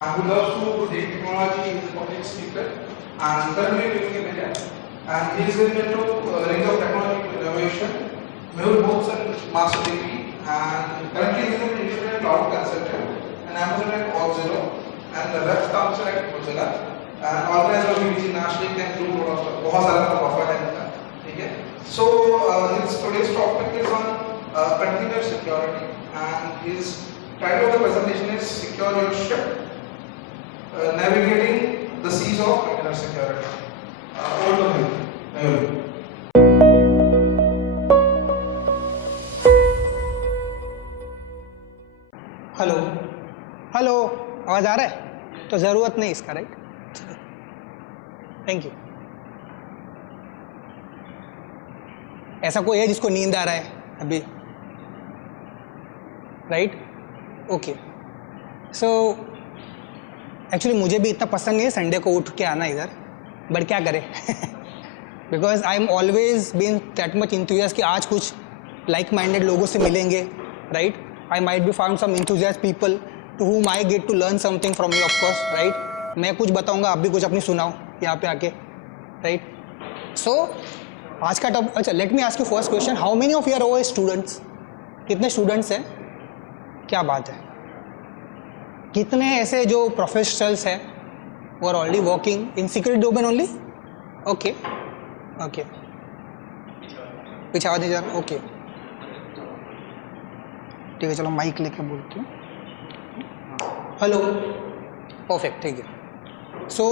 who loves to take technology, is a public speaker and currently living in India. And he is into range of technology innovation. Mehul holds a master degree and currently he is an independent cloud consultant and Amazon at Auth0 and the web counsel at Mozilla and organizer of BBC National can do बहुत सारा profile है इनका, ठीक है. So his today's topic is on container security and his title of the presentation is Secure Your Ship. Navigating the seas of container security. Over to you. Hello hello, आवाज़ आ रहा है? तो ज़रूरत नहीं इसका, राइट? Thank you. ऐसा कोई है जिसको नींद आ रहा है अभी? राइट? ओके. सो एक्चुअली मुझे भी इतना पसंद नहीं है संडे को उठ के आना इधर, बट क्या करें. Because I am always been that much enthusiast कि आज कुछ लाइक माइंडेड लोगों से मिलेंगे, right? I might be found some enthusiast people to whom I get to learn something from you, of course, right? मैं कुछ बताऊंगा, आप भी कुछ अपनी सुनाओ यहाँ पे आके, राइट? सो आज का टॉपिक, अच्छा, let me ask you first question. How many of your are students? कितने स्टूडेंट्स हैं? क्या बात है. कितने ऐसे जो प्रोफेशनल्स हैं वो are already working in security domain only? Okay okay, पीछे आवाज नहीं जा रहा. ओके, ठीक है, चलो माइक लेके बोलती हूँ. हेलो, परफेक्ट, ठीक है. सो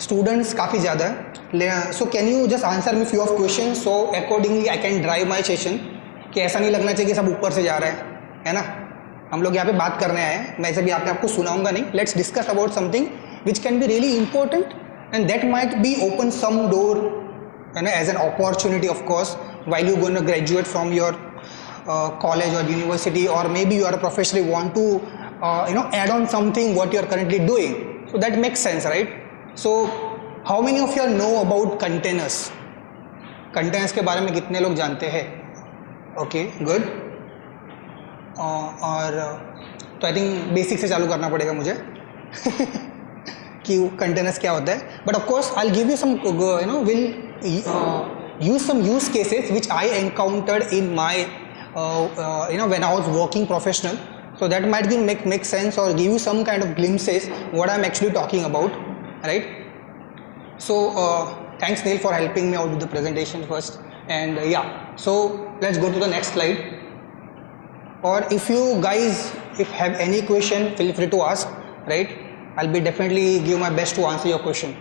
स्टूडेंट्स काफ़ी ज़्यादा है. So can you just answer me few of question so accordingly I can drive my session, कि ऐसा नहीं लगना चाहिए कि सब ऊपर से जा रहा है ना. हम लोग यहाँ पे बात करने आए हैं, मैं ऐसे भी यहाँ पे आपको सुनाऊंगा नहीं. Let's discuss about something which can be really important and that might be open some door, है ना, as an opportunity of course while you going to graduate from your college or university, or maybe you are a professional, want to add on something what you are currently doing, so that makes sense, right? So how many of you know about containers? Containers के बारे में कितने लोग जानते हैं? Okay, good. और तो I think basic से चालू करना पड़ेगा मुझे कि कंटेनर्स क्या होता है. But of course I will give you some, will use some use cases which I encountered in my when I was working professional, so that might be make sense or give you some kind of glimpses what I'm actually talking about, right? So thanks Neil for helping me out with the presentation first, and yeah, so let's go to the next slide. Or if you guys have any question, feel free to ask, right? I'll be definitely give my best to answer your question.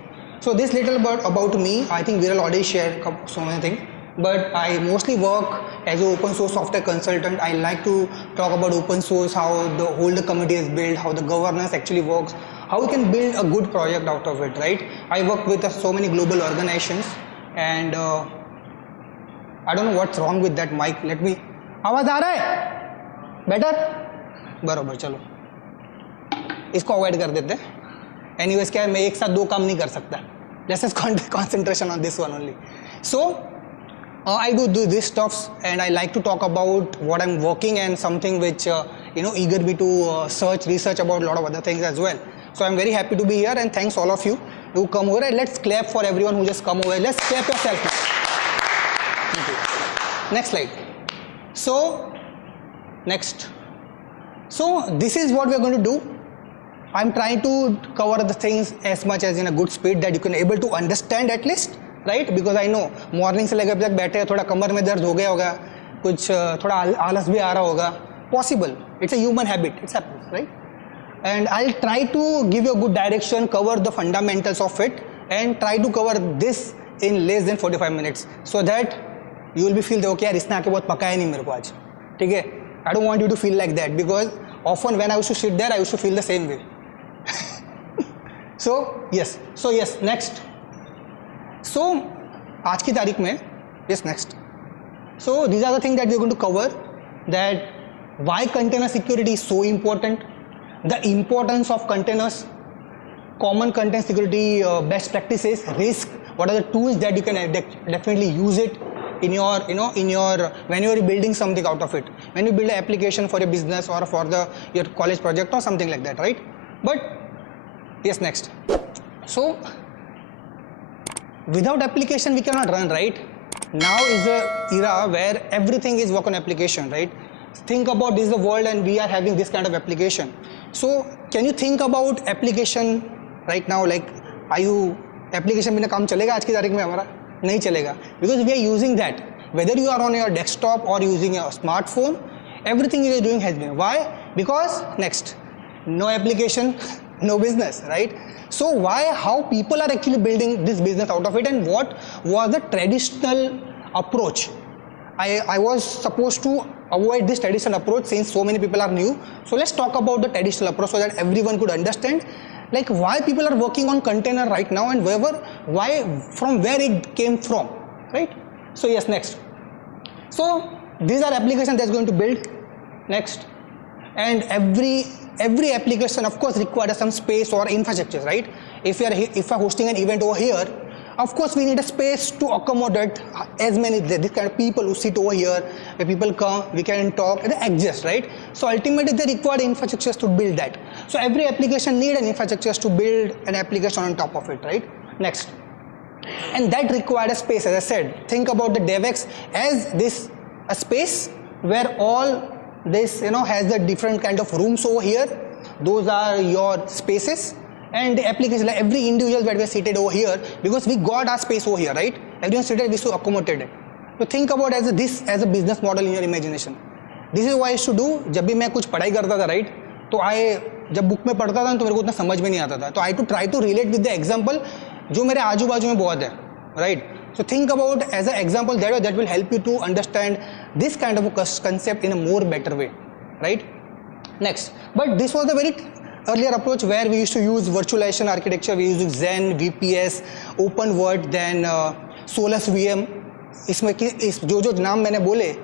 So this little about me, I think Viral already shared so many things, but I mostly work as an open source software consultant. I like to talk about open source, how the whole community is built, how the governance actually works, how we can build a good project out of it, right? I work with so many global organizations, and I don't know what's wrong with that mic. Let me, आवाज आ रहा है? Better? बराबर, चलो इसको avoid कर देते हैं. Anyways क्या है, मैं एक साथ दो काम नहीं कर सकता. Let's just concentration on this one only. So I do this stuffs and I like to talk about what I am working and something which eager me to research about a lot of other things as well. So I'm very happy to be here and thanks all of you who come over, and let's clap for everyone who just come over. Let's clap yourself now. Thank you. Next slide. So next. So this is what we are going to do. I'm trying to cover the things as much as in a good speed that you can able to understand at least, right? Because I know morning से लेकर अभी तक बैठे हैं, थोड़ा कमर में दर्द हो गया होगा, कुछ थोड़ा आलस भी आ रहा होगा. Possible. It's a human habit. It happens, right? And I'll try to give you a good direction, cover the fundamentals of it, and try to cover this in less than 45 minutes, so that you will be feel okay यार इसने आके बहुत पकाया नहीं मेरे को आज, ठीक है? I don't want you to feel like that, because often when I used to sit there, I used to feel the same way. So yes, next. So आज की तारीख में, yes, next. So these are the things that we are going to cover, that why container security is so important, the importance of containers, common container security best practices, risk, what are the tools that you can definitely use it in your, when you are building something out of it, when you build an application for a business or for your college project or something like that, right? But yes, next. So without application we cannot run, right? Now is the era where everything is work on application, right? Think about this is the world and we are having this kind of application. So can you think about application right now? Like, are you application बिना काम चलेगा आज की तारीख में? हमारा नहीं चलेगा, because we are using that. Whether you are on your desktop or using a smartphone, everything you are doing has been. Why? Because next, no application, no business, right? So why, how people are actually building this business out of it, and what was the traditional approach? I was supposed to avoid this traditional approach since so many people are new. So let's talk about the traditional approach so that everyone could understand like why people are working on container right now and why from where it came from, right? So yes, next. So these are applications that's going to build next, and every application of course requires some space or infrastructure, right? If we are hosting an event over here, of course we need a space to accommodate as many this kind of people who sit over here. When people come, we can talk and adjust, right? So ultimately they require infrastructures to build that. So every application need an infrastructure to build an application on top of it, right? Next. And that required a space. As I said, think about the DevX as this a space where all this has the different kind of rooms over here. Those are your spaces, and the application, like every individual that we are seated over here, because we got our space over here, right? Everyone seated, we should accommodate it. So think about this as a business model in your imagination. This is what I used to do. जब भी मैं कुछ पढ़ाई करता था, right? तो जब book में पढ़ता था तो मेरे को उतना समझ में नहीं आता था. तो I to try to relate with the example जो मेरे आजू बाजू में बहुत है, right? So think about as an example that will help you to understand this kind of a concept in a more better way, right? Next, but this was a very earlier approach where we used to use virtualization architecture. We used Zen, VPS, OpenWrt, then Solus VM. इसमें जो नाम मैंने बोले,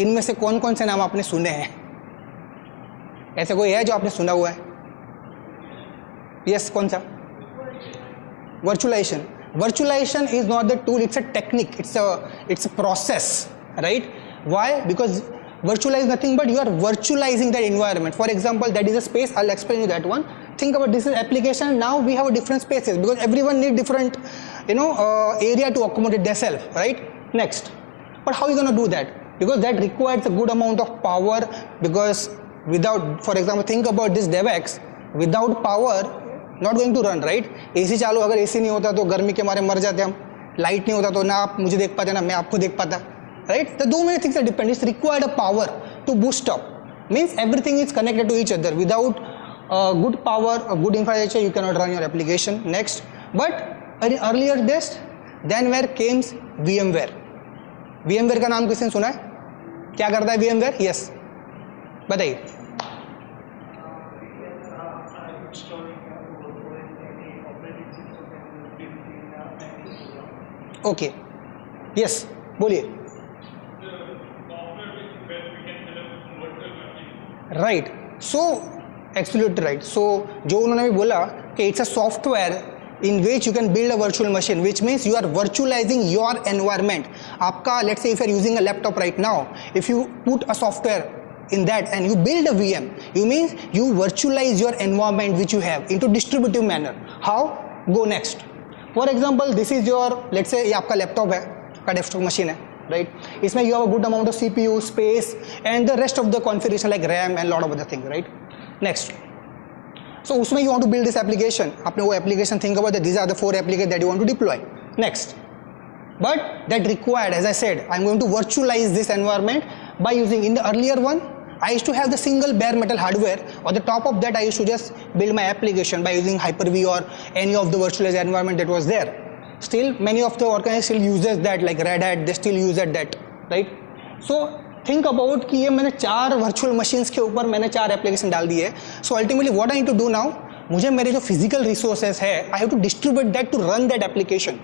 इनमें से कौन-कौन से नाम आपने सुने हैं? ऐसा कोई है जो आपने सुना हुआ है? Yes, कौन सा? Virtualization. Virtualization is not the tool, it's a technique, it's a process, right? Why? Because virtualize nothing but you are virtualizing that environment. For example, that is a space. I'll explain you that one. Think about this is application. Now we have different spaces because everyone need different area to accommodate themselves, right? Next, but how are you going to do that? Because that requires a good amount of power, because without, for example, think about this DevX, without power not going to run, right? AC चालू, अगर AC नहीं होता तो गर्मी के मारे मर जाते हम. लाइट नहीं होता तो ना आप मुझे देख पाते ना मैं आपको देख पाता, right? The so many things are dependent. It's required a power to boost up. Means everything is connected to each other. Without good power, a good infrastructure, you cannot run your application. Next, but earlier this, then where came VMware. VMware का नाम किसने सुना है? क्या करता है VMware? Yes, बताइए. Okay. Yes, बोलिए. Right. So absolutely right. So जो उन्होंने भी बोला कि it's a software in which you can build a virtual machine, which means you are virtualizing your environment. आपका, let's say if you are using a laptop right now, if you put a software in that and you build a VM, you means you virtualize your environment which you have into distributive manner. How? Go next. For example, this is your, let's say ये आपका laptop है, आपका desktop machine है, right? इसमें you have a good amount of CPU space and the rest of the configuration like RAM and lot of other things, right? Next. So उसमें you want to build this application. आपने वो application think about that. These are the 4 applications that you want to deploy. Next. But that required, as I said, I'm going to virtualize this environment by using, in the earlier one, I used to have the single bare metal hardware. On the top of that, I used to just build my application by using Hyper-V or any of the virtualized environment that was there. Still, many of the organizations still uses that, like Red Hat, they still use that, right? So think about कि ये मैंने 4 virtual machines के ऊपर मैंने 4 application डाल दिए. So ultimately, what I need to do now? मुझे मेरे जो physical resources है, I have to distribute that to run that application.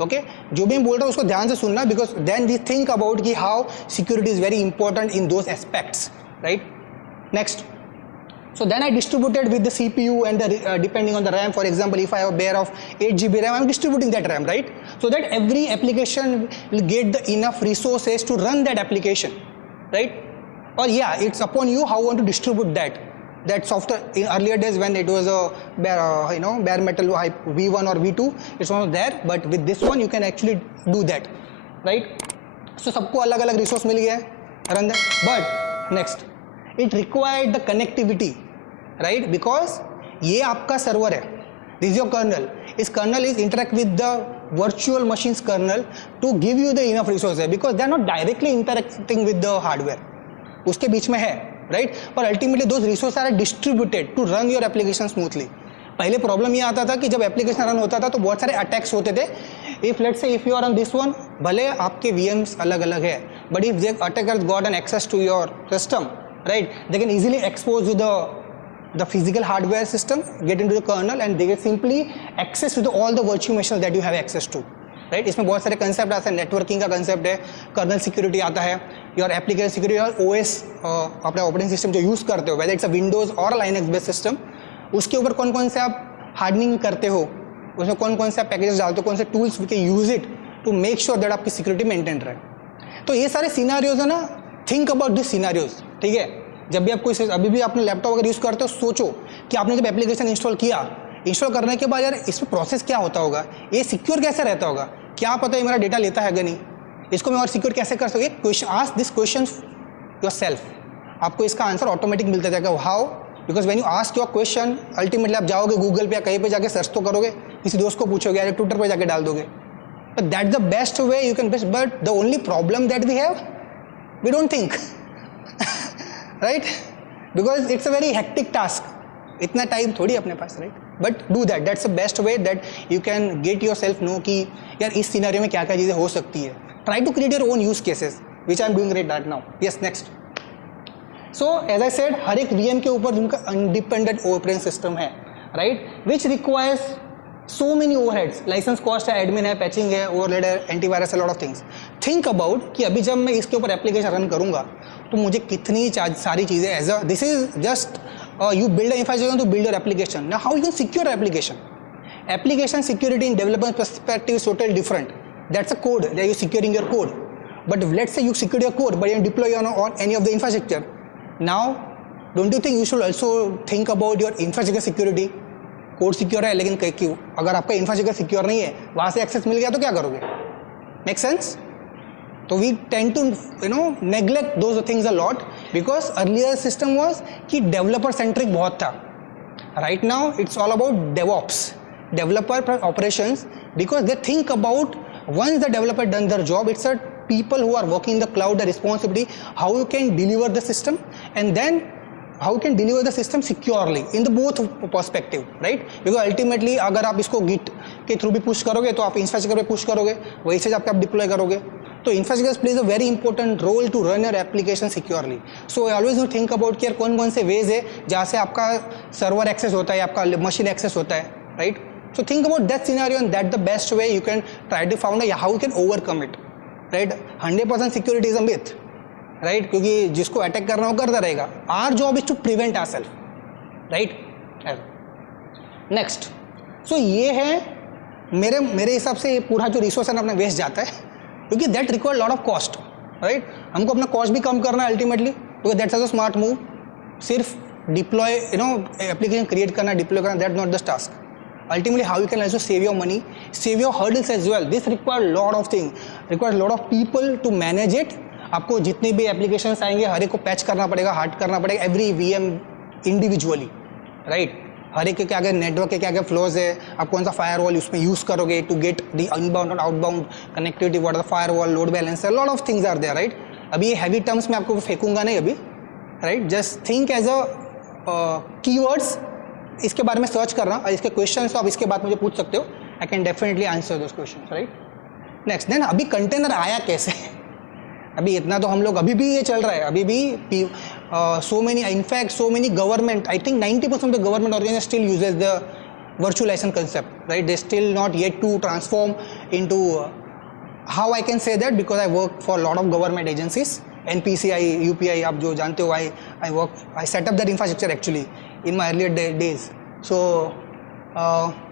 Okay? जो भी मैं बोल रहा हूँ उसको ध्यान से सुनना, because then we think about कि how security is very important in those aspects, right? Next. So then I distributed with the CPU and the depending on the RAM. For example, if I have a bare of 8 GB RAM, I'm distributing that RAM, right? So that every application will get the enough resources to run that application, right? Or yeah, it's upon you how you want to distribute that. that software in earlier days when it was a bare metal V1 or V2, it's not there, but with this one you can actually do that, right? So सबको अलग अलग resource मिल गया है run that, but next it required the connectivity, right? Because ये आपका server है, this is your kernel, इस kernel is interact with the virtual machines kernel to give you the enough resources, because they are not directly interacting with the hardware, उसके बीच में है, right? पर ultimately those resource are distributed to run your application smoothly. पहले problem ये आता था कि जब एप्लीकेशन रन होता था तो बहुत सारे अटैक्स होते थे. If let's say if you are on this one, भले आपके VMs अलग अलग है, but if they attackers got an access to your system, right, they can easily expose to the physical hardware system, get into the kernel, and they can simply access to all the virtual machines that you have access to, right? इसमें बहुत सारे concept आते हैं, networking का concept है, colonel security आता है, your application security और OS अपना ऑपरेटिंग सिस्टम जो यूज़ करते हो, वेदर इट्स अ विंडोज़ और लाइनक्स बेस्ड सिस्टम, उसके ऊपर कौन कौन से आप हार्डनिंग करते हो, उसमें कौन कौन से आप पैकेजेस डालते हो, कौन से tools we can use it to make sure that आपकी सिक्योरिटी मेंटेन रहे. तो ये सारे सिनारियोज है ना, थिंक अबाउट दिस सिनारियोज, ठीक है? जब भी आप कोई अभी भी आपने लैपटॉप अगर यूज़ करते हो, सोचो कि आपने जब एप्लीकेशन इंस्टॉल किया, इंस्टॉल करने के बाद यार इसमें प्रोसेस क्या होता होगा, ये सिक्योर कैसे रहता होगा, क्या पता है मेरा डेटा लेता है कि नहीं, इसको मैं और सिक्योर कैसे कर सकूँ. Question, ask this question yourself, आपको इसका आंसर ऑटोमेटिक मिलता जाएगा. How? Because when you ask your question, ultimately आप जाओगे गूगल पे या कहीं पे जाके सर्च तो करोगे, किसी दोस्त को पूछोगे या ट्विटर पे जाके डाल दोगे. But that's the best way you can best. But the only problem that we have, we don't think, right? Because it's a very hectic task, इतना टाइम थोड़ी अपने पास, right? But do that, that's the best way that you can get yourself know कि यार इस scenario में क्या क्या चीज़ें हो सकती है. Try to create your own use cases which I am doing right now. Yes, next. So as I said, हर एक VM के ऊपर उनका इंडिपेंडेंट ऑपरेटिंग सिस्टम है, right, which requires so many overheads, license cost है, admin है, patching है, overhead है, एंटीवायरस है, lot of things. Think about कि अभी जब मैं इसके ऊपर एप्लीकेशन रन करूंगा तो मुझे कितनी सारी चीज़ें as a, this is just you build infrastructure to build your application. Now how you can secure application. Application security in development perspective is totally different. That's a code that you're securing your code. But if let's say you secure your code but you deploy on any of the infrastructure, now don't you think you should also think about your infrastructure security? Code secure है लेकिन क्यों, अगर आपका infrastructure secure नहीं है, वहाँ से access मिल गया तो क्या करोगे? Make sense? तो we tend to neglect those things a lot because earlier system was कि डेवलपर सेंट्रिक बहुत था. Right now it's all about DevOps, developer operations, because they think about once the developer done their job, it's a people who are working in the cloud, the responsibility how you can deliver the system and then how you can deliver the system securely in the both perspective, right? Because ultimately अगर आप इसको git के through भी push करोगे तो आप infrastructure पे push करोगे, वही से आप डिप्लॉय करोगे. तो infrastructure plays a very important role to run your application securely. So always you think about कि यार कौन कौन से वेज है जहाँ से आपका सर्वर एक्सेस होता है, आपका मशीन एक्सेस होता है, right? So think about that scenario and that's the best way you can try to find out how you can overcome it, right? 100% security is a myth, right? क्योंकि जिसको attack करना हो करता रहेगा. Our job is to prevent ourselves, right? Next, so ये है मेरे हिसाब से पूरा जो रिसोर्स है ना अपना वेस्ट जाता है क्योंकि that require lot of cost, right? हमको अपना कॉस्ट भी कम करना है ultimately because that's also smart move. सिर्फ डिप्लॉय एप्लीकेशन क्रिएट करना, डिप्लॉय करना, that's not the task. Ultimately, how you can also save your money, save your hurdles as well. This requires lot of things, requires lot of people to manage it. आपको जितने भी applications आएंगे हर एक को patch करना पड़ेगा, hard करना पड़ेगा, एवरी VM इंडिविजुअली, राइट? हर एक के क्या क्या नेटवर्क के क्या क्या फ्लोज है, आप कौन सा फायरवॉल उसमें यूज़ करोगे टू गेट द इनबाउंड और outbound connectivity, what are the firewall, load balancer, lot of things are there, right? अभी ये हैवी टर्म्स में आपको फेंकूंगा नहीं अभी, right? Just think as a keywords, इसके बारे में सर्च करना और इसके क्वेश्चन तो आप इसके बाद मुझे पूछ सकते हो. I can definitely answer those question, right? Next, then अभी कंटेनर आया कैसे? अभी इतना तो हम लोग अभी भी ये चल रहा है, अभी भी so many, in fact so many government, I think 90% of the government organization still uses the virtualization concept, right? They still not yet to transform into, how I can say that because I work for lot of government agencies, NPCI, UPI, आप जो जानते हो, I set up that infrastructure actually in my earlier days. So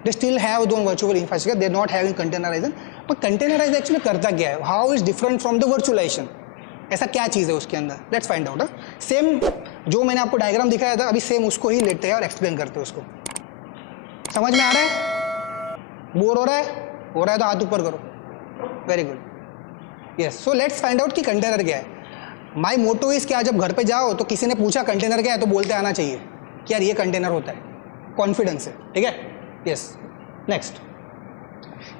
they still have their virtual infrastructure, they're not having containerization. But containerization actually करता क्या है? How is different from the virtualization? ऐसा क्या चीज़ है उसके अंदर, लेट्स फाइंड आउट। सेम जो मैंने आपको डायग्राम दिखाया था अभी सेम उसको ही लेते हैं और एक्सप्लेन करते हैं उसको। समझ में आ रहा है? बोर हो रहा है तो हाथ ऊपर करो। Very good, yes. So let's find out कि कंटेनर क्या है। माई मोटो इज क्या, जब घर पे जाओ तो किसी ने पूछा कंटेनर क्या है तो बोलते आना चाहिए कि यार ये कंटेनर होता है, कॉन्फिडेंस है, ठीक है। Yes, next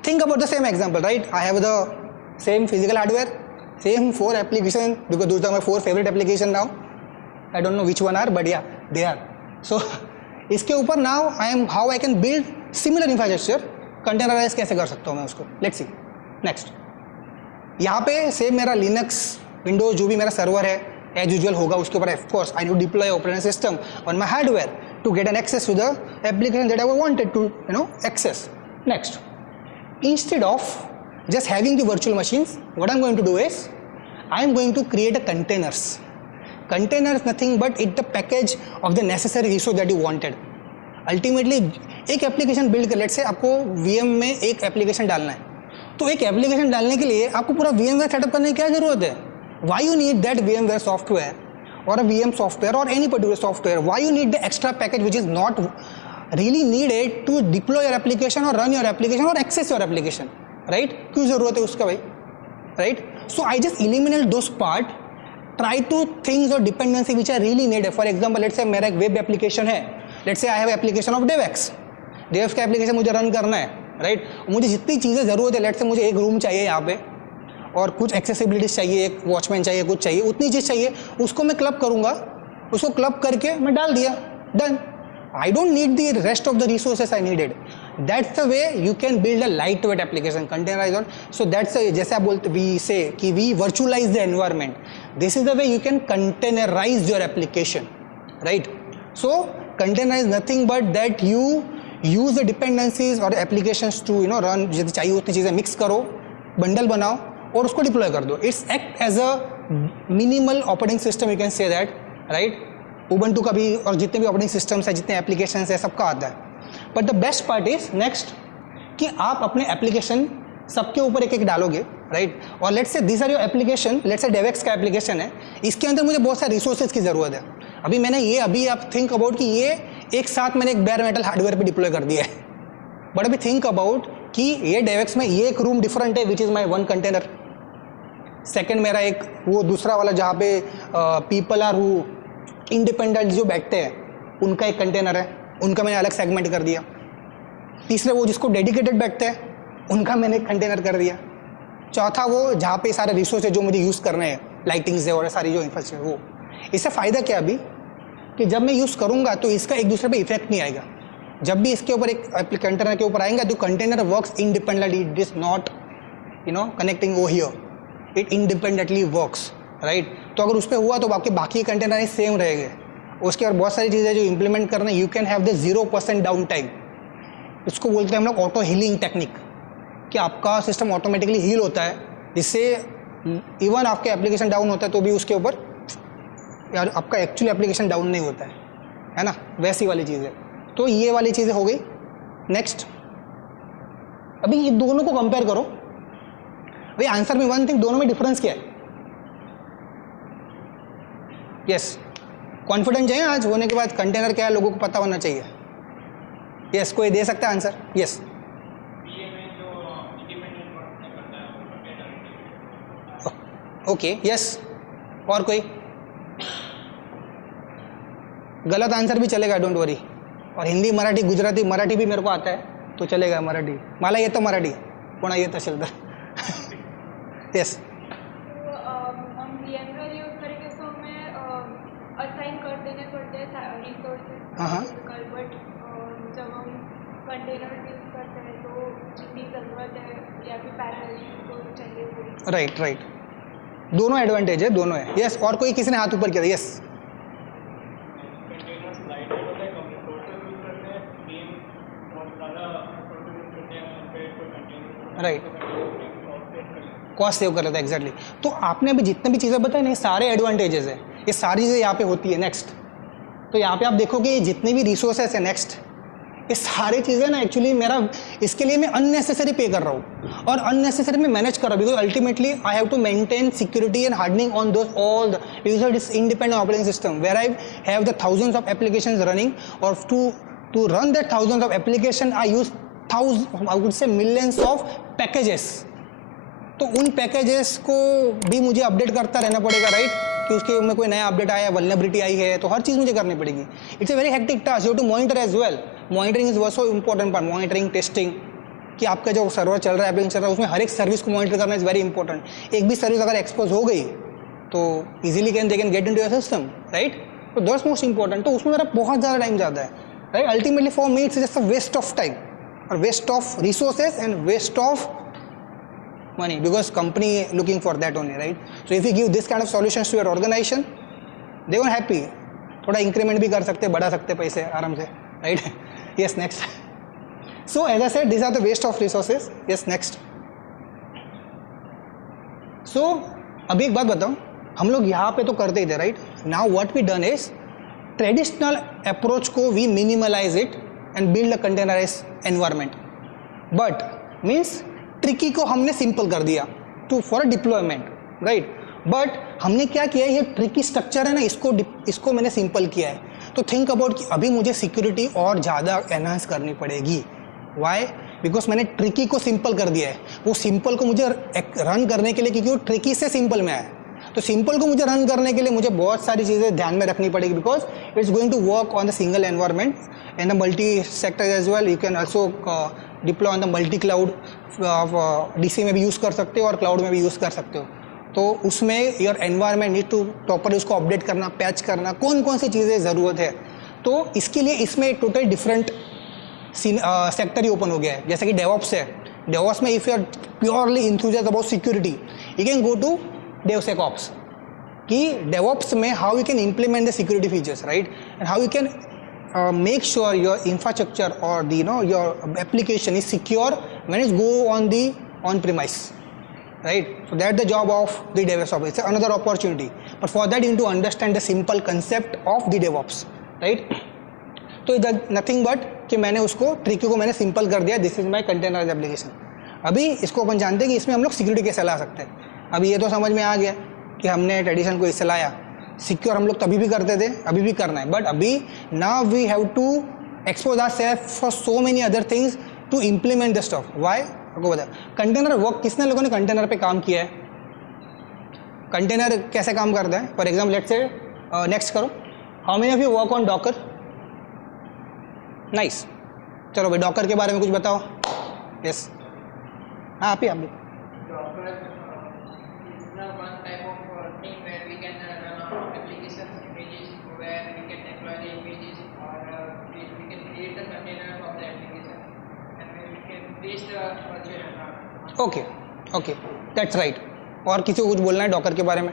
think about the same example, right. I have the same physical hardware, same 4 application, because those are my 4 favourite application now. I don't know which one are, but या they are. So इसके ऊपर now I am how I can build similar infrastructure, containerize कैसे कर सकता हूँ मैं उसको। Let's see next. यहाँ पे सेम मेरा लिनक्स विंडोज जो भी मेरा सर्वर है एज यूजुअल होगा, उसके ऊपर of course I need to deploy operating system on my hardware to get an access to the application that I wanted to access. Next, instead of just having the virtual machines, what I'm going to do is I'm going to create a containers. Container is nothing but it the package of the necessary resource that you wanted. Ultimately एक application build कर, let's say आपको VM में एक application डालना है, तो एक application डालने के लिए आपको पूरा VMware सेटअप करने की क्या जरूरत है? Why you need that VMware software or a VM software or any particular software? Why you need the extra package which is not really needed to deploy your application or run your application or access your application, right? क्यों जरूरत है उसका भाई, right? So I just eliminate those part, try to things or dependency which are really needed. For example, let's say मेरा एक web application है, let's say I have application of DevX, DevX का application मुझे run करना है, right. मुझे जितनी चीज़ें ज़रूरत है, लेट्स से मुझे एक रूम चाहिए यहाँ पे और कुछ एक्सेसिबिलिटीज चाहिए, एक वॉचमैन चाहिए, कुछ चाहिए, उतनी चीज़ चाहिए, उसको मैं क्लब करूँगा, उसको क्लब करके मैं डाल दिया, done. I don't need the rest of the resources I needed. That's the way you can build a lightweight application, containerized one. So that's the, जैसे आप बोलते we say कि we virtualize the environment. This is the way you can containerize your application, right? So container is nothing but that you use the dependencies or applications to run, जितनी चाहिए उतनी चीज़ें mix करो, bundle बनाओ और उसको deploy कर दो। It's act as a minimal operating system, you can say that, right? Ubuntu का भी और जितने भी ऑपरेटिंग सिस्टम्स है, जितने एप्लीकेशंस है, सबका आता है। But the best part is next कि आप अपने एप्लीकेशन सबके ऊपर एक एक डालोगे, राइट। और let's say this are your application, let's say DevEx का एप्लीकेशन है, इसके अंदर मुझे बहुत सारे रिसोर्सेज की ज़रूरत है। अभी आप थिंक अबाउट कि ये एक साथ मैंने एक बेयर मेटल हार्डवेयर पर डिप्लॉय कर दिया है, बट अभी थिंक अबाउट कि ये डेवेक्स में ये एक रूम डिफरेंट है which is my one container, second मेरा एक वो दूसरा वाला जहाँ पे पीपल आर हु इंडिपेंडेंट जो बैठते हैं उनका एक कंटेनर है, उनका मैंने अलग सेगमेंट कर दिया। तीसरे वो जिसको डेडिकेटेड बैठते हैं उनका मैंने एक कंटेनर कर दिया। चौथा वो जहाँ पे सारे रिसोर्स है जो मुझे यूज़ करने हैं, लाइटिंग्स है और सारी जो इंफ्रास्ट्रक्चर वो। इससे फ़ायदा क्या अभी कि जब मैं यूज़ करूँगा तो इसका एक दूसरे पे इफेक्ट नहीं आएगा। जब भी इसके ऊपर एक कंटेनर के ऊपर आएगा तो container works independently, it is not connecting ओ here, it independently works, right. तो अगर उस पर हुआ तो बाकी कंटेनर सेम रहेंगे। उसके और बहुत सारी चीज़ें जो इंप्लीमेंट करना, you can have the 0% down time. इसको बोलते हैं हम लोग ऑटो हीलिंग टेक्निक, कि आपका सिस्टम ऑटोमेटिकली हील होता है, जिससे इवन आपके एप्लीकेशन डाउन होता है तो भी उसके ऊपर यार आपका एक्चुअली एप्लीकेशन डाउन नहीं होता है ना, वैसी वाली चीज़ है। तो ये वाली चीज़ें हो गई। नेक्स्ट, अभी ये दोनों को कंपेयर करो भाई, आंसर में वन थिंग, दोनों में डिफरेंस क्या है? यस, कॉन्फिडेंट चाहिए आज होने के बाद कंटेनर क्या है लोगों को पता होना चाहिए। यस, कोई दे सकता है आंसर? यस, ओके, यस, और कोई? गलत आंसर भी चलेगा, डोंट वरी। और हिंदी, मराठी, गुजराती, मराठी भी मेरे को आता है तो चलेगा। मराठी मला येतं, मराठी कोणा येत असेल तर। यस, हम VMware यूज करेंगे तो हमें असाइन कर देने पड़ते हैं रिसोर्सेज, हाँ, बट जब हम कंटेनर यूज करते हैं तो जितनी ज़रूरत है या फिर पैरेलल तो चाहिए। राइट राइट, दोनों एडवांटेज है, दोनों है। यस, और कोई किसी ने हाथ ऊपर किया? यस, राइट, कॉस्ट सेव कर लेता है, एग्जैक्टली। तो आपने अभी जितने भी चीज़ें बताई ना, ये सारे एडवांटेजेस है, ये सारी चीज़ें यहाँ पे होती है। नेक्स्ट, तो यहाँ पे आप देखोगे ये जितने भी रिसोर्सेस है, नेक्स्ट ये सारी चीज़ें ना एक्चुअली मेरा इसके लिए मैं अननेसेसरी पे कर रहा हूँ और अननेसेसरी में मैनेज कर रहा हूँ, because ultimately I have to maintain security and hardening on those all the because it's independent operating system where I have the thousands of applications running और to run that thousands of application I use I would say millions of packages. तो उन packages को भी मुझे update करता रहना पड़ेगा, right? कि उसके में कोई नया अपडेट आया, वल्नरेबिलिटी आई है, तो हर चीज़ मुझे करनी पड़ेगी। It's a very hectic task, you to monitor as well. Monitoring is also important part, monitoring testing, कि आपका जो सर्वर चल रहा है, एप्लीकेशन चल रहा है, उसमें हर एक सर्विस को मॉनिटर करना इज वेरी इंपॉर्टेंट। एक भी सर्विस अगर एक्सपोज हो गई तो easily they can get into your system, right? तो दैट्स मोस्ट इंपॉर्टेंट। तो उसमें मेरा बहुत ज़्यादा टाइम जाता है, right? Ultimately for me it's just a waste of time और waste of resources and waste of money because company looking for that only, right? So if you give this kind of solutions to your organization, they were happy. थोड़ा increment भी कर सकते, बढ़ा सकते पैसे आराम से, right? Yes, next. So as I said, this are the waste of resources. Yes, next. सो अभी एक बात बताऊं, हम लोग यहाँ पे तो करते ही थे, right? Now what we done is traditional approach को we minimalize it and build a containerize environment, but means tricky को हमने सिंपल कर दिया to for deployment, right? But हमने क्या किया है, ये ट्रिकी स्ट्रक्चर है ना, इसको मैंने सिंपल किया है। तो थिंक अबाउट कि अभी मुझे सिक्योरिटी और ज़्यादा एनहांस करनी पड़ेगी। वाई? बिकॉज मैंने ट्रिकी को सिंपल कर दिया है। वो सिंपल को मुझे रन करने के लिए, क्योंकि वो ट्रिकी से सिंपल में आया, तो सिंपल को मुझे रन करने के लिए मुझे बहुत सारी चीज़ें ध्यान में रखनी पड़ेगी, because it's going to work on the single environment and the multi sector as well. You can also deploy on the multi cloud, DC में भी यूज़ कर सकते हो और क्लाउड में भी यूज़ कर सकते हो। तो उसमें your environment need to proper उसको अपडेट करना, पैच करना, कौन कौन सी चीज़ें ज़रूरत है। तो इसके लिए इसमें टोटल डिफरेंट सेक्टर ही ओपन हो गया है। जैसे कि डेवऑप्स है, डेवऑप्स में if you are purely enthusiast about security, you can go to DevSecOps, कि डेवऑप्स में how you can implement the security features, right? And how you can make sure your infrastructure or the your application is secure when it go on the on-premise, right? So that's the job of the DevOps. It's another opportunity, but for that you need to understand the simple concept of the DevOps, right? तो इधर nothing but कि मैंने उसको tricky को मैंने simple कर दिया। This is my containerise application. अभी इसको अपन जानते हैं कि इसमें हम लोग सिक्योरिटी कैसे ला सकते हैं। अभी ये तो समझ में आ गया कि हमने ट्रेडिशन को इससे लाया। सिक्योर हम लोग तभी भी करते थे, अभी भी करना है, बट अभी now we have to expose ourselves for so many other things to implement the stuff. Why? आपको बता, कंटेनर वर्क किसने लोगों ने कंटेनर पे काम किया है? कंटेनर कैसे काम करता है? For example let's say next करो, how many of you work on Docker? Nice, चलो भाई डॉकर के बारे में कुछ बताओ। यस, हाँ आप ही ओके ओके, दैट्स राइट। और किसी को कुछ बोलना है डॉकर के बारे में?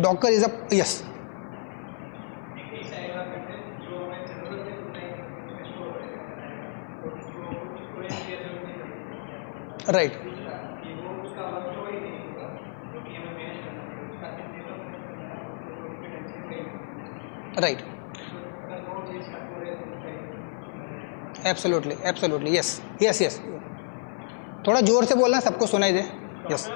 Docker is a yes right right, absolutely absolutely, yes yes yes. थोड़ा जोर से बोलना, सबको सुनाई दे। यस,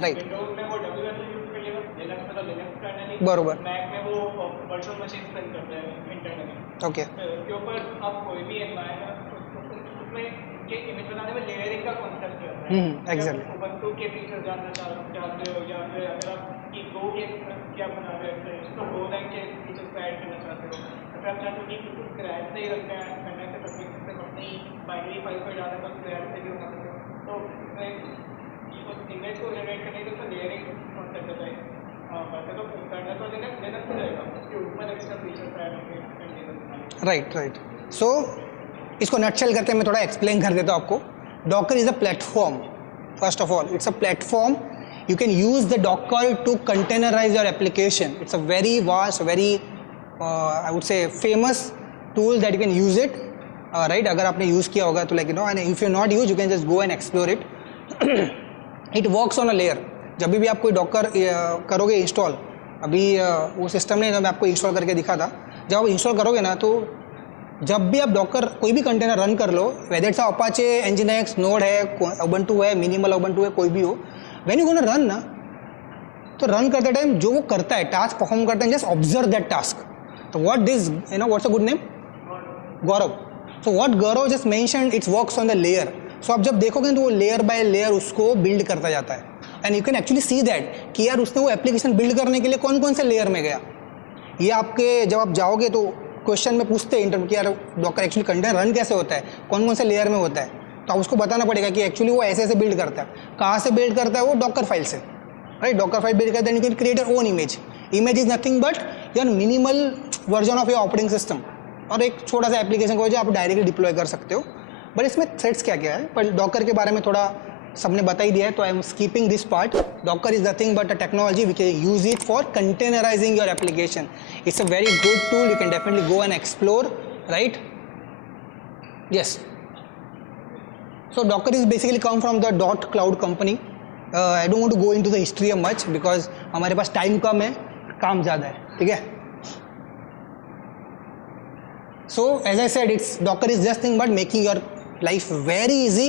राइट, बरोबर, ओके, एग्जैक्टली, उबंटू के फीचर जानना चाहते हो, या फिर अगर आप की गो के क्या बना रहे हैं तो गोलैंग के फीचर्स को ऐड करना चाहते हो, अगर आप चाहते हो कि बिल्कुल स्क्रैच से ही रखना है, करने से तकनीक से अपनी बाइनरी फाइल पर जाना तो स्क्रैच से भी बना सकते हो। तो इसमें उस इमेज को जनरेट करने के लिए लेयरिंग कॉन्सेप्ट होता है, तो करना तो लिनक्स से रहेगा, उसके ऊपर एक्स्ट्रा फीचर्स ऐड होंगे। Right right. सो इसको नटशेल करके मैं थोड़ा एक्सप्लेन कर देता हूँ आपको। Docker is a platform. First of all, it's a platform. You can use the Docker to containerize your application. It's a very vast, very I would say famous tool that you can use it. Right? अगर आपने use किया होगा तो like you know, and if you're not used, you can just go and explore it. It works on a layer. जब भी आप कोई Docker करोगे इंस्टॉल, अभी वो सिस्टम नहीं था, मैं आपको इंस्टॉल करके दिखा था, जब आप इंस्टॉल करोगे ना तो जब भी आप डॉकर कोई भी कंटेनर रन कर लो, वेदर इट्स अपाचे, एनजीएक्स, नोड है, उबंटू है, मिनिमल उबंटू है, कोई भी हो, व्हेन यू गोना रन ना, तो रन करते टाइम जो वो करता है, टास्क परफॉर्म करता है, जस्ट ऑब्जर्व दैट टास्क. तो what this what's a good name, Gaurav. So what Gaurav just mentioned, it's works on the layer. सो आप जब देखोगे तो वो लेयर बाय लेयर उसको बिल्ड करता जाता है, and you can actually see that कि यार उसने वो एप्लीकेशन बिल्ड करने के लिए कौन कौन से लेयर में गया. ये आपके जब आप जाओगे तो क्वेश्चन में पूछते हैं इंटरव्यू कि यार डॉकर एक्चुअली कंटेनर रन कैसे होता है, कौन कौन से लेयर में होता है, तो आप उसको बताना पड़ेगा कि एक्चुअली वो ऐसे ऐसे बिल्ड करता है. कहाँ से बिल्ड करता है वो, डॉकर फाइल से, राइट. डॉकर फाइल बिल्ड करता है, you can create your own image. Image is nothing but your minimal version of your operating system, और एक छोटा सा एप्लीकेशन को जो आप डायरेक्टली डिप्लॉय कर सकते हो. बट इसमें थ्रेड्स क्या क्या है, पर डॉकर के बारे में थोड़ा सबने बता ही दिया है, तो I am skipping this part. Docker is nothing but a technology we can use it for containerizing your application. It's a very good tool, you can definitely go and explore, right. Yes, so Docker is basically come from the dot cloud company. I don't want to go into the history of much because हमारे पास time कम है, काम ज़्यादा है, ठीक है. So as I said, it's Docker is just thing but making your life very easy,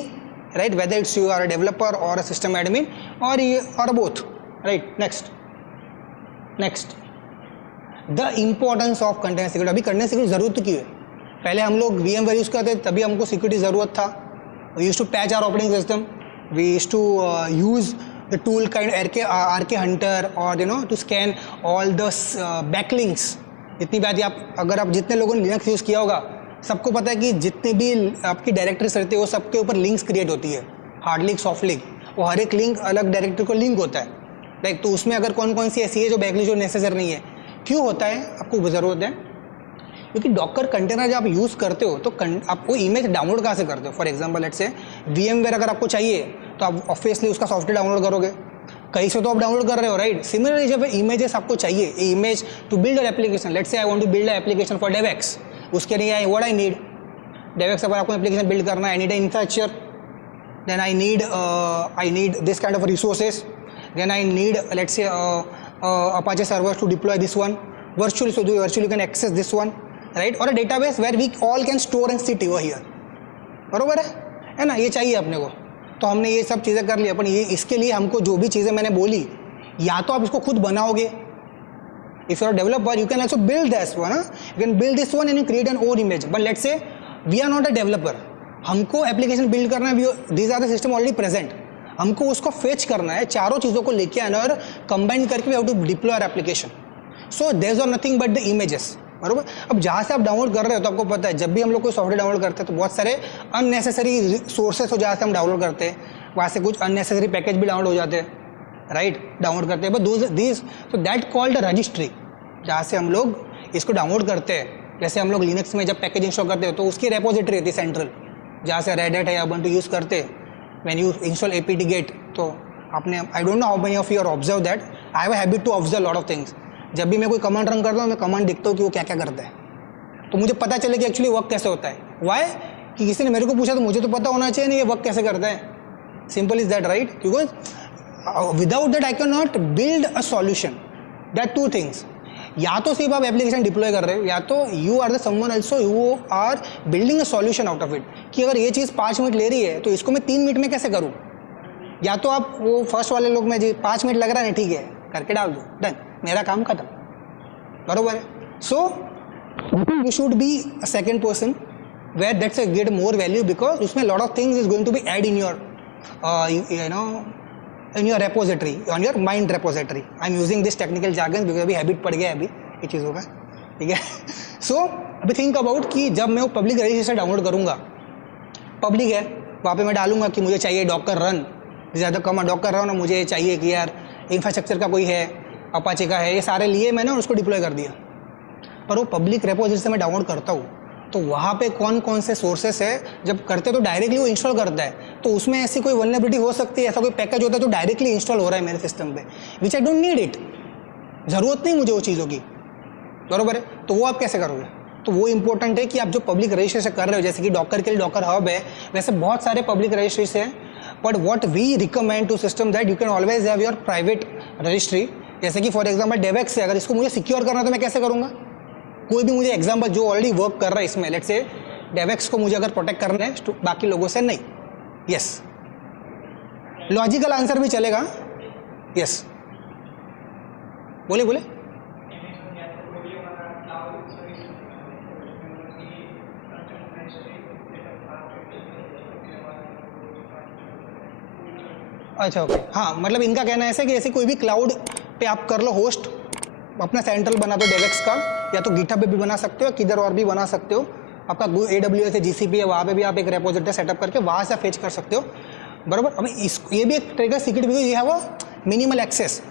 right? Whether it's you are a developer or a system admin or both, right? Next, the importance of container security. अभी container security ज़रूरत तो क्यों है? पहले हम लोग VMware use करते थे, तभी हमको सिक्योरिटी ज़रूरत था. We used to patch our operating system. We used to use the tool kind RK Hunter, or to scan all the backlinks. इतनी बात आप अगर आप जितने लोगों ने लिनक्स यूज़ किया होगा सबको पता है कि जितने भी आपकी डायरेक्टरीज रहती है वो सबके ऊपर लिंक्स क्रिएट होती है, हार्ड लिंक, सॉफ्ट लिंक. वो हर एक लिंक अलग डायरेक्टरी को लिंक होता है, लाइक. तो उसमें अगर कौन कौन सी ऐसी है जो बैकलिंक जो नेसेसरी नहीं है, क्यों होता है, आपको ज़रूरत है क्योंकि डॉकर कंटेनर जब आप यूज़ करते हो तो आप वो इमेज डाउनलोड कहाँ से करते हो. For example let's say VMware अगर आपको चाहिए तो आप ऑब्वियसली उसका सॉफ्टवेयर डाउनलोड करोगे, कहीं से तो आप डाउनलोड कर रहे हो, राइट. सिमिलरली जब इमेजेस आपको चाहिए, image to build an application, let's say I want to build an application for DevX, उसके लिए व्हाट आई नीड, DevX अगर आपको एप्लीकेशन बिल्ड करना है, I need an infrastructure, then I need this kind of resources, then I need let's say Apache servers to deploy this one virtually, so virtually you can access this one, right, or a database where we all can store and sit over here. बरोबर है ना, ये चाहिए अपने को. तो हमने ये सब चीज़ें कर ली, अपन ये इसके लिए हमको जो भी चीज़ें मैंने बोली, या तो आप इसको खुद बनाओगे, if you are a developer you can also build this one, you can build this one and you create an own image. But let's say we are not a developer, हमको एप्लीकेशन बिल्ड करना है, these are the system already present, हमको उसको fetch करना है, चारों चीज़ों को लेके आना और कंबाइन करके we have to deploy our application. So there are nothing but the images, बरोबर. अब जहाँ से आप डाउनलोड कर रहे हो तो आपको पता है जब भी हम लोग कोई सॉफ्टवेयर डाउनलोड करते हैं तो बहुत सारे अननेसेसरी सोर्सेस हो, जहाँ से हम डाउनलोड करते हैं वहाँ से कुछ अननेसेसरी पैकेज भी डाउनलोड हो जाते हैं, राइट, डाउनलोड करते हैं. But this so that called registry, जहाँ से हम लोग इसको डाउनलोड करते हैं. जैसे हम लोग लिनक्स में जब पैकेज इंस्टॉल करते हैं तो उसकी रेपोजिटरी रहती है सेंट्रल, जहाँ से रेड हैट है या उबंटू यूज़ करते हैं. व्हेन यू इंस्टॉल apt-get, तो आपने, I don't know how many of you are observe that, I have a habit to observe lot of things. जब भी मैं कोई कमांड रन करता हूँ मैं कमांड देखता हूँ कि वो क्या क्या करता है, तो मुझे पता चले कि एक्चुअली वर्क कैसे होता है. वाई, कि किसी ने मेरे को पूछा तो मुझे तो पता होना चाहिए ना ये वर्क कैसे करता है. Simple is that, right. Because without that I can not build a solution. That two things, या तो सिर्फ आप एप्लीकेशन डिप्लॉय कर रहे हो, या तो you are the someone also you are building a solution out of it, कि अगर ये चीज़ 5 मिनट ले रही है तो इसको मैं 3 मिनट में कैसे करूँ. या तो आप वो फर्स्ट वाले लोग में जी 5 मिनट लग रहा है, ठीक है करके डाल दो, डन, मेरा काम खत्म, बरोबर है. So you should be a second person where that's get more value, because उसमें lot of things is going to be add in your in your repository, on your mind repository. I am using this technical jargon because अभी habit पड़ गया है अभी ये चीज़ों का, ठीक है. सो अभी थिंक अबाउट कि जब मैं वो पब्लिक रजिस्टर डाउनलोड करूँगा, पब्लिक है, वहाँ पे मैं डालूंगा कि मुझे चाहिए डॉकर रन, ज़्यादा कम डॉकर रन, और मुझे चाहिए कि यार इंफ्रास्ट्रक्चर का कोई है, अपाचे का है, ये सारे लिए मैंने और उसको डिप्लॉय कर दिया. पर वो पब्लिक रेपोजिटरी से मैं डाउनलोड करता हूँ तो वहाँ पे कौन कौन से सोर्सेस है, जब करते तो डायरेक्टली वो इंस्टॉल करता है, तो उसमें ऐसी कोई वल्नरेबिलिटी हो सकती है, ऐसा कोई पैकेज होता है तो डायरेक्टली इंस्टॉल हो रहा है मेरे सिस्टम पे, विच आई डोंट नीड इट, ज़रूरत नहीं मुझे वो चीज़ों की, बरोबर है. तो वो आप कैसे करोगे. तो वो इंपॉर्टेंट है कि आप जो पब्लिक रजिस्ट्रेशन कर रहे हो, जैसे कि डॉकर के लिए डॉकर हब है, वैसे बहुत सारे पब्लिक रजिस्ट्रीज हैं but what we recommend to system that you can always have your private registry. जैसे कि फॉर एग्जाम्पल डेवेक्स है, अगर इसको मुझे सिक्योर करना है तो मैं कैसे करूँगा? कोई भी मुझे एग्जाम्पल जो ऑलरेडी वर्क कर रहा है इसमें, लेट्स से डेवेक्स को मुझे अगर प्रोटेक्ट करना है तो बाकी लोगों से नहीं. यस, लॉजिकल आंसर भी चलेगा. यस, बोले बोले. अच्छा ओके, हाँ, मतलब इनका कहना ऐसा है कि जैसे कोई भी क्लाउड पे आप कर लो होस्ट, अपना सेंट्रल बना दो डेवेक्स का, या तो गिटहब पे भी बना सकते हो, किधर और भी बना सकते हो. आपका AWS है, GCP है, वहाँ पे भी आप एक रेपोजिटरी सेटअप करके वहाँ से फेच कर सकते हो. बराबर. अभी ये भी एक तरीका सिक्योरिटी, बिकॉज ये है वो मिनिमल एक्सेस.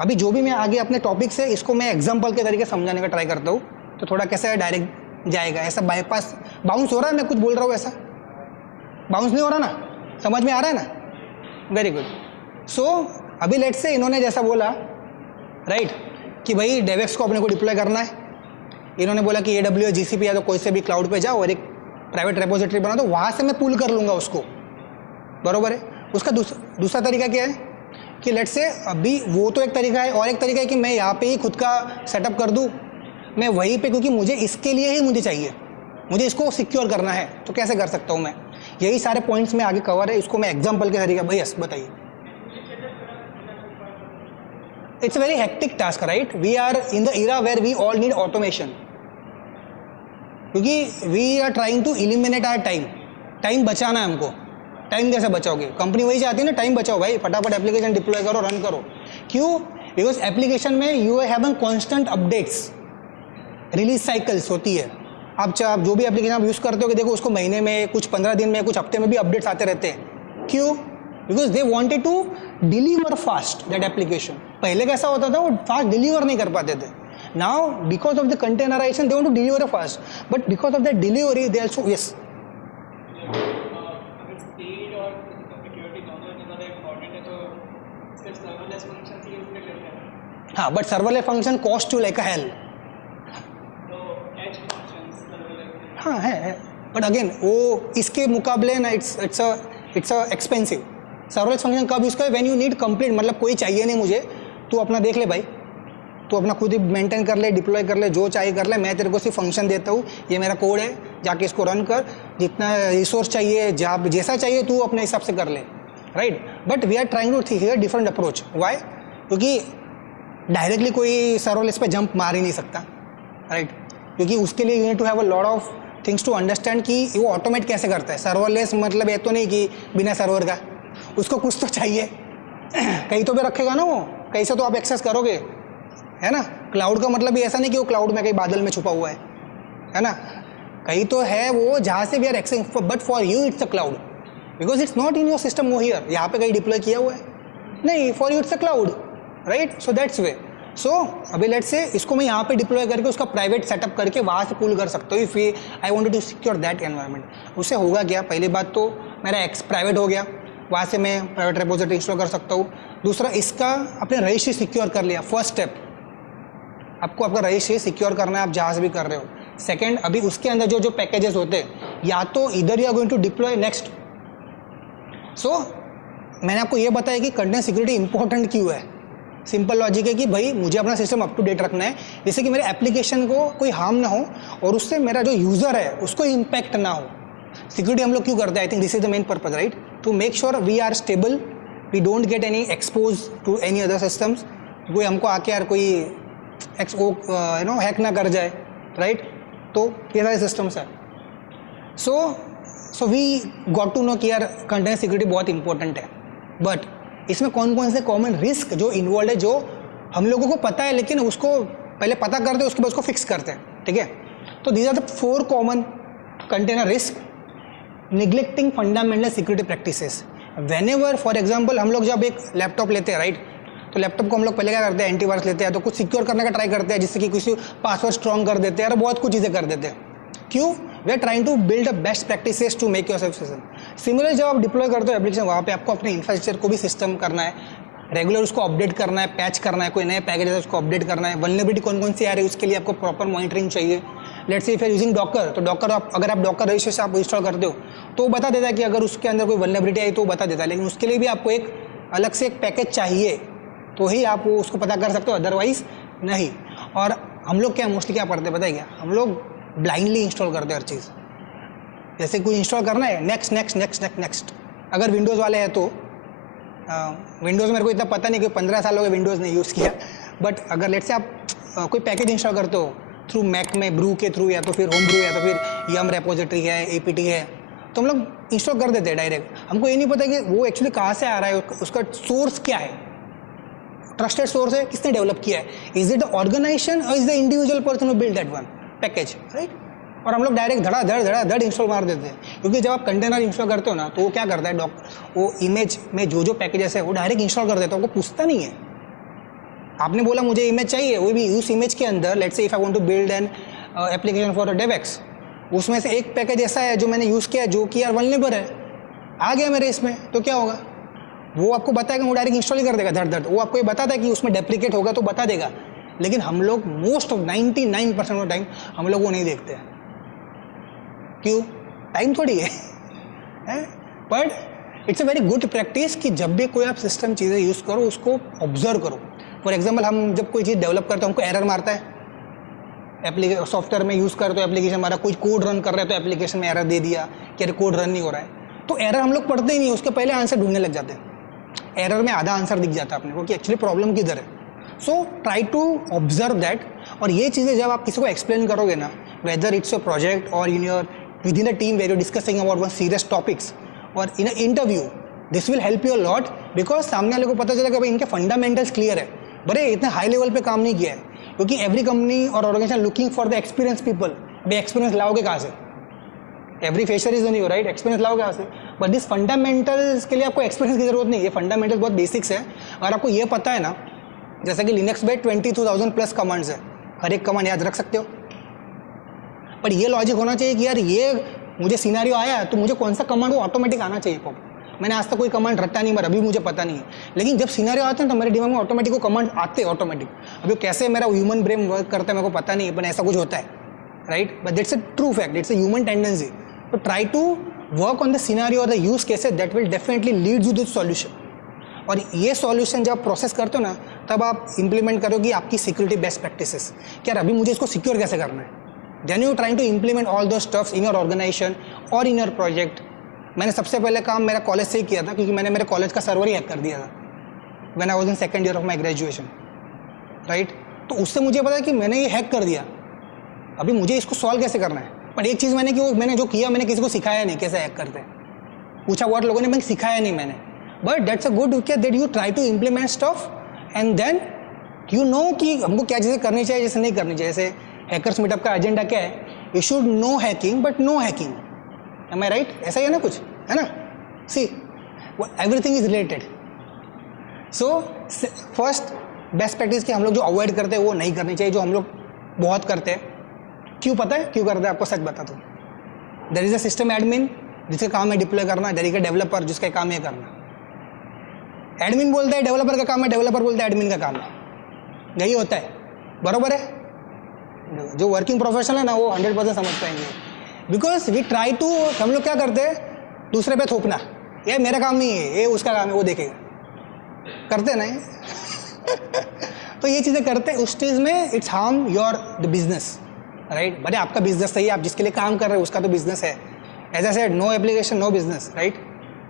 अभी जो भी मैं आगे अपने टॉपिक से इसको मैं एग्जाम्पल के तरीके समझाने का ट्राई करता हूँ, तो थोड़ा कैसा डायरेक्ट जाएगा. ऐसा बाईपास बाउंस हो रहा है, मैं कुछ बोल रहा हूँ ऐसा बाउंस नहीं हो रहा ना? समझ में आ रहा है ना? Very good. सो अभी लेट्स से इन्होंने जैसा बोला राइट कि भाई डेवेक्स को अपने को डिप्लॉय करना है. इन्होंने बोला कि AWS, GCP या तो कोई से भी क्लाउड पे जाओ और एक प्राइवेट रेपोजिटरी बना दो, वहाँ से मैं पुल कर लूँगा उसको. बरोबर है. उसका दूसरा तरीका क्या है कि लेट्स से अभी वो तो एक तरीका है, और एक तरीका है कि मैं यहाँ पे ही खुद का सेटअप कर दूँ, मैं वहीं पे, क्योंकि मुझे इसके लिए ही मुझे चाहिए, मुझे इसको सिक्योर करना है, तो कैसे कर सकता हूँ मैं? यही सारे पॉइंट्स में आगे कवर है, इसको मैं एग्जाम्पल के तरीके. भाई यस, बताइए. It's very hectic task right. We are in the era where we all need automation, क्योंकि we are trying to eliminate our time. Time बचाना है हमको. टाइम कैसे बचाओगे? कंपनी वही चाहती है ना, टाइम बचाओ भाई, फटाफट एप्लीकेशन डिप्लॉय करो, रन करो. क्यों? बिकॉज एप्लीकेशन में you have constant updates, release cycles होती है. आप जो भी एप्लीकेशन आप यूज़ करते हो कि देखो उसको महीने में, कुछ 15 दिन में, कुछ हफ्ते में भी अपडेट्स आते रहते हैं. क्यों? Because they wanted to deliver fast that application. पहले कैसा होता था, वो फास्ट डिलीवर नहीं कर पाते थे. Now because of the containerization they want to deliver fast, but because of that delivery they also. Yes, हाँ, but serverless function cost you like a hell. हाँ है, बट अगेन वो इसके मुकाबले ना it's a expensive. Serverless function कब use करें? When you need complete, मतलब कोई चाहिए नहीं मुझे, तू अपना देख ले भाई, तू अपना खुद ही मेंटेन कर ले, डिप्लॉय कर ले, जो चाहिए कर ले, मैं तेरे को सिर्फ फंक्शन देता हूँ, ये मेरा कोड है, जाके इसको रन कर, जितना रिसोर्स चाहिए, जैसा चाहिए तू अपने हिसाब से कर ले. Right. But we are trying to here different approach. Why? क्योंकि डायरेक्टली कोई सर्वलेस पे जंप मार ही नहीं सकता. राइट. क्योंकि उसके लिए you need to have a lot of things to understand कि वो ऑटोमेट कैसे करता है. सर्वरलेस मतलब ये तो नहीं कि बिना सर्वर का, उसको कुछ तो चाहिए, कहीं तो भी रखेगा ना वो, कहीं से तो आप एक्सेस करोगे, है ना. क्लाउड का मतलब भी ऐसा नहीं कि वो क्लाउड में कहीं बादल में छुपा हुआ है ना. कहीं तो है वो जहाँ से we are access, but for you it's a cloud, because it's not in your system. वो हियर यहाँ पे कहीं डिप्लॉय किया हुआ है नहीं, for you it's a cloud. Right. So that's way. So अभी लेट्स से इसको मैं यहाँ पे डिप्लॉय करके उसका प्राइवेट सेटअप करके वहाँ से पुल कर सकता हूँ. If I wanted to secure that environment. उससे होगा क्या? पहली बात तो मेरा एक्स प्राइवेट हो गया, वहाँ से मैं प्राइवेट रेपोजिटरी इंस्टॉल कर सकता हूँ. दूसरा, इसका अपने रजिस्ट्री सिक्योर कर लिया. फर्स्ट स्टेप, आपको आपका रजिस्ट्री सिक्योर करना है, आप जहाँ से भी कर रहे हो. सेकेंड, अभी उसके अंदर जो जो पैकेजेस होते हैं, या तो इधर you are going to deploy next. So मैंने आपको ये बताया कि कंटेंट सिक्योरिटी इंपॉर्टेंट क्यों है. सिंपल लॉजिक है कि भाई मुझे अपना सिस्टम अप टू डेट रखना है, जिससे कि मेरे एप्लीकेशन को कोई हार्म ना हो और उससे मेरा जो यूज़र है उसको इम्पैक्ट ना हो. सिक्योरिटी हम लोग क्यों करते हैं? I think this is the main purpose, right, to make sure we are stable, we don't get any expose to any other systems. कोई हमको आके यार कोई हैक ना कर जाए. राइट. तो ये सारे सिस्टम्स है. So we got to know कि यार कंटेंट सिक्योरिटी बहुत इंपॉर्टेंट है. बट इसमें कौन कौन से कॉमन रिस्क जो इन्वॉल्व है, जो हम लोगों को पता है लेकिन उसको पहले पता करते हैं, उसके बाद उसको फिक्स करते हैं. ठीक है. तो these are the 4 common container risk. Neglecting fundamental security practices. Whenever for example हम लोग जब एक लैपटॉप लेते हैं, राइट, तो लैपटॉप को हम लोग पहले क्या करते हैं? एंटीवायरस लेते हैं, तो कुछ सिक्योर करने का ट्राई करते हैं, जिससे कि किसी पासवर्ड स्ट्रॉन्ग कर देते हैं और बहुत कुछ चीज़ें कर देते हैं. क्यों? We are trying to build a best practices to make yourself system. Similar जब आप डिप्लॉय करते हो एप्लीकेशन, वहाँ पे आपको अपने इंफ्रास्ट्रक्चर को भी सिस्टम करना है, रेगुलर उसको अपडेट करना है, पैच करना है, कोई नए पैकेज है उसको अपडेट करना है, वल्नरेबिलिटी कौन कौन सी आ रही है उसके लिए आपको प्रॉपर मॉनिटरिंग चाहिए. Let's say if you using Docker, तो डॉकर अगर आप डॉकर रजिस्टर से आप इंस्टॉल करते हो तो वो बता देता है कि अगर उसके अंदर कोई वल्नरेबिलिटी आई तो वो बता देता है, लेकिन उसके लिए भी आपको एक अलग से एक पैकेज चाहिए तो ही आप वो उसको पता कर सकते हो, अदरवाइज नहीं। और हम लोग क्या मोस्टली क्या पढ़ते हैं पता है क्या, हम लोग ब्लाइंडली इंस्टॉल करते हैं हर चीज़। जैसे कोई इंस्टॉल करना है, next next next next next. अगर विंडोज़ वाले हैं तो विंडोज़ मेरे को इतना पता नहीं कि 15 साल हो गए विंडोज़ नहीं यूज़ किया, बट अगर लेट से आप कोई पैकेज इंस्टॉल करते हो थ्रू मैक में ब्रू के थ्रू, या तो फिर होम ब्रू, या तो फिर यम रेपोजिटरी है, APT है, तो हम लोग इंस्टॉल कर देते हैं डायरेक्ट। हमको ये नहीं पता कि वो एक्चुअली कहाँ से आ रहा है, उसका सोर्स क्या है, ट्रस्टेड सोर्स है, किसने डेवलप किया है, इज इट द ऑर्गेनाइजेशन और is the individual person who build that one package, right. और हम लोग डायरेक्ट धड़ इंस्टॉल मार देते हैं, क्योंकि जब आप कंटेनर इंस्टॉल करते हो ना तो वो क्या करता है, वो इमेज में जो पैकेजेस है वो डायरेक्ट इंस्टॉल कर देता है, वो पूछता नहीं है। आपने बोला मुझे इमेज चाहिए, वो भी उस इमेज के अंदर let's say if I want to build an application for DevEx, उसमें से एक पैकेज ऐसा है जो मैंने यूज़ किया जो कि यार वल्नरेबल है, आ गया मेरे इसमें, तो क्या होगा, वो आपको बताएगा, वो डायरेक्ट इंस्टॉल ही कर देगा धड़। वो आपको ये बताता है कि उसमें डेप्लीकेट होगा तो बता देगा, लेकिन हम लोग मोस्ट ऑफ 99% ऑफ टाइम हम लोग वो नहीं देखते हैं। क्यों? टाइम थोड़ी है but it's a very good practice कि जब भी कोई आप सिस्टम चीज़ें यूज़ करो उसको ऑब्जर्व करो। फॉर एग्जाम्पल हम जब कोई चीज़ डेवलप करते हैं हमको एरर मारता है, सॉफ्टवेयर में यूज़ करते हो एप्लीकेशन हमारा, कोई कोड रन कर रहे तो एप्लीकेशन में एरर दे दिया कि अरे कोड रन नहीं हो रहा है, तो एरर हम लोग पढ़ते ही नहीं, उसके पहले आंसर ढूंढने लग जाते हैं। एरर में आधा आंसर दिख जाता है अपने को कि एक्चुअली प्रॉब्लम किधर है। So try to observe that. और ये चीज़ें जब आप किसी को एक्सप्लेन करोगे ना, वेदर इट्स अ प्रोजेक्ट और in your with in the team where you discussing about one serious topics और in a interview, this will help you a lot, because सामने वाले को पता चलेगा भाई इनके फंडामेंटल्स क्लियर है, बड़े इतने हाई लेवल पे काम नहीं किया है, क्योंकि एवरी कंपनी और organization looking for the experience people. भाई एक्सपीरियंस लाओगे कहाँ से, every fresher is new, right, experience लाओगे कहाँ से, बट दिस फंडामेंटल्स के लिए आपको एक्सपीरियंस की जरूरत नहीं है, ये फंडामेंटल्स बहुत बेसिक्स है। अगर आपको ये पता है ना, जैसे कि लिनक्स में 22,000 प्लस कमांड्स है, हर एक कमांड याद रख सकते हो, बट ये लॉजिक होना चाहिए कि यार ये मुझे सिनेरियो आया है तो मुझे कौन सा कमांड वो ऑटोमेटिक आना चाहिए। मैंने आज तक कोई कमांड रट्टा नहीं मारा, अभी मुझे पता नहीं है, लेकिन जब सिनेरियो आते हैं तो मेरे दिमाग में ऑटोमेटिक वो कमांड आते हैं ऑटोमेटिक। अभी कैसे मेरा ह्यूमन ब्रेन वर्क करता है मेरे को पता नहीं है, पर ऐसा कुछ होता है, right, but that's a true fact, it's a human tendency. तो try to work on the scenario और the use cases that will definitely lead you this solution. और ये सॉल्यूशन जब आप प्रोसेस करते हो ना, तब आप इंप्लीमेंट करोगे आपकी सिक्योरिटी बेस्ट प्रैक्टिसेस, कि यार अभी मुझे इसको सिक्योर कैसे करना है। Then you trying to implement all those stuffs in your organization और इन योर प्रोजेक्ट। मैंने सबसे पहले काम मेरा कॉलेज से ही किया था, क्योंकि मैंने मेरे कॉलेज का सर्वर ही हैक कर दिया था when I was in second year of my graduation, right. तो उससे मुझे पता है कि मैंने ये हैक कर दिया, अभी मुझे इसको सॉल्व कैसे करना है। पर एक चीज़ मैंने जो किया, मैंने किसी को सिखाया नहीं कैसे हैक करते, पूछा बहुत लोगों ने, मैंने सिखाया नहीं मैंने, but that's a good that you try to implement stuff and then you know कि हमको क्या चीज़ें करनी चाहिए, जैसे नहीं करनी चाहिए। जैसे हैकर्स मीटअप का एजेंडा क्या है, you should know hacking but no hacking, am I right, ऐसा ही है ना कुछ, है ना। See everything is related. So first best practice कि हम लोग जो अवॉइड करते हैं वो नहीं करनी चाहिए, जो हम लोग बहुत करते हैं। क्यों पता है क्यों करते हैं, आपको सच बता दूँ। There is a system admin जिसका काम है डिप्लॉय करना, देयर इज अ डेवलपर जिसका काम है करना। एडमिन बोलता है डेवलपर का काम है, डेवलपर बोलता है एडमिन का काम है, यही होता है, बरोबर है। जो वर्किंग प्रोफेशनल है ना वो 100% समझ पाएंगे, बिकॉज वी ट्राई टू, हम लोग क्या करते हैं दूसरे पे थोपना, ये मेरा काम नहीं है, ये उसका काम है, वो देखेगा, करते नहीं तो ये चीज़ें करते हैं, उस चीज़ में it's harm your the business, right. भले आपका बिजनेस सही है, आप जिसके लिए काम कर रहे हो उसका तो बिजनेस है, as I said no application no business, right.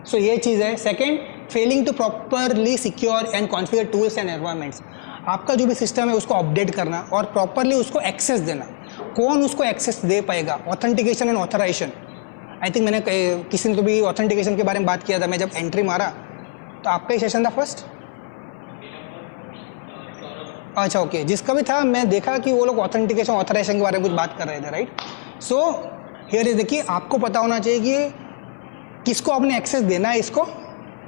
So ये चीज़ है। Second, failing to properly secure and configure tools and environments. आपका जो भी सिस्टम है उसको अपडेट करना और प्रॉपरली उसको एक्सेस देना। कौन उसको एक्सेस दे पाएगा, authentication and authorization. I think मैंने किसी ने तो भी ऑथेंटिकेशन के बारे में बात किया था, मैं जब एंट्री मारा तो आपका ही सेशन था फर्स्ट, अच्छा ओके, जिसका भी था मैं देखा कि वो लोग ऑथेंटिकेशन ऑथराइजेशन के बारे में कुछ बात कर रहे थे, राइट। सो हियर इज देखिए, आपको पता होना चाहिए कि किसको आपने एक्सेस देना है इसको,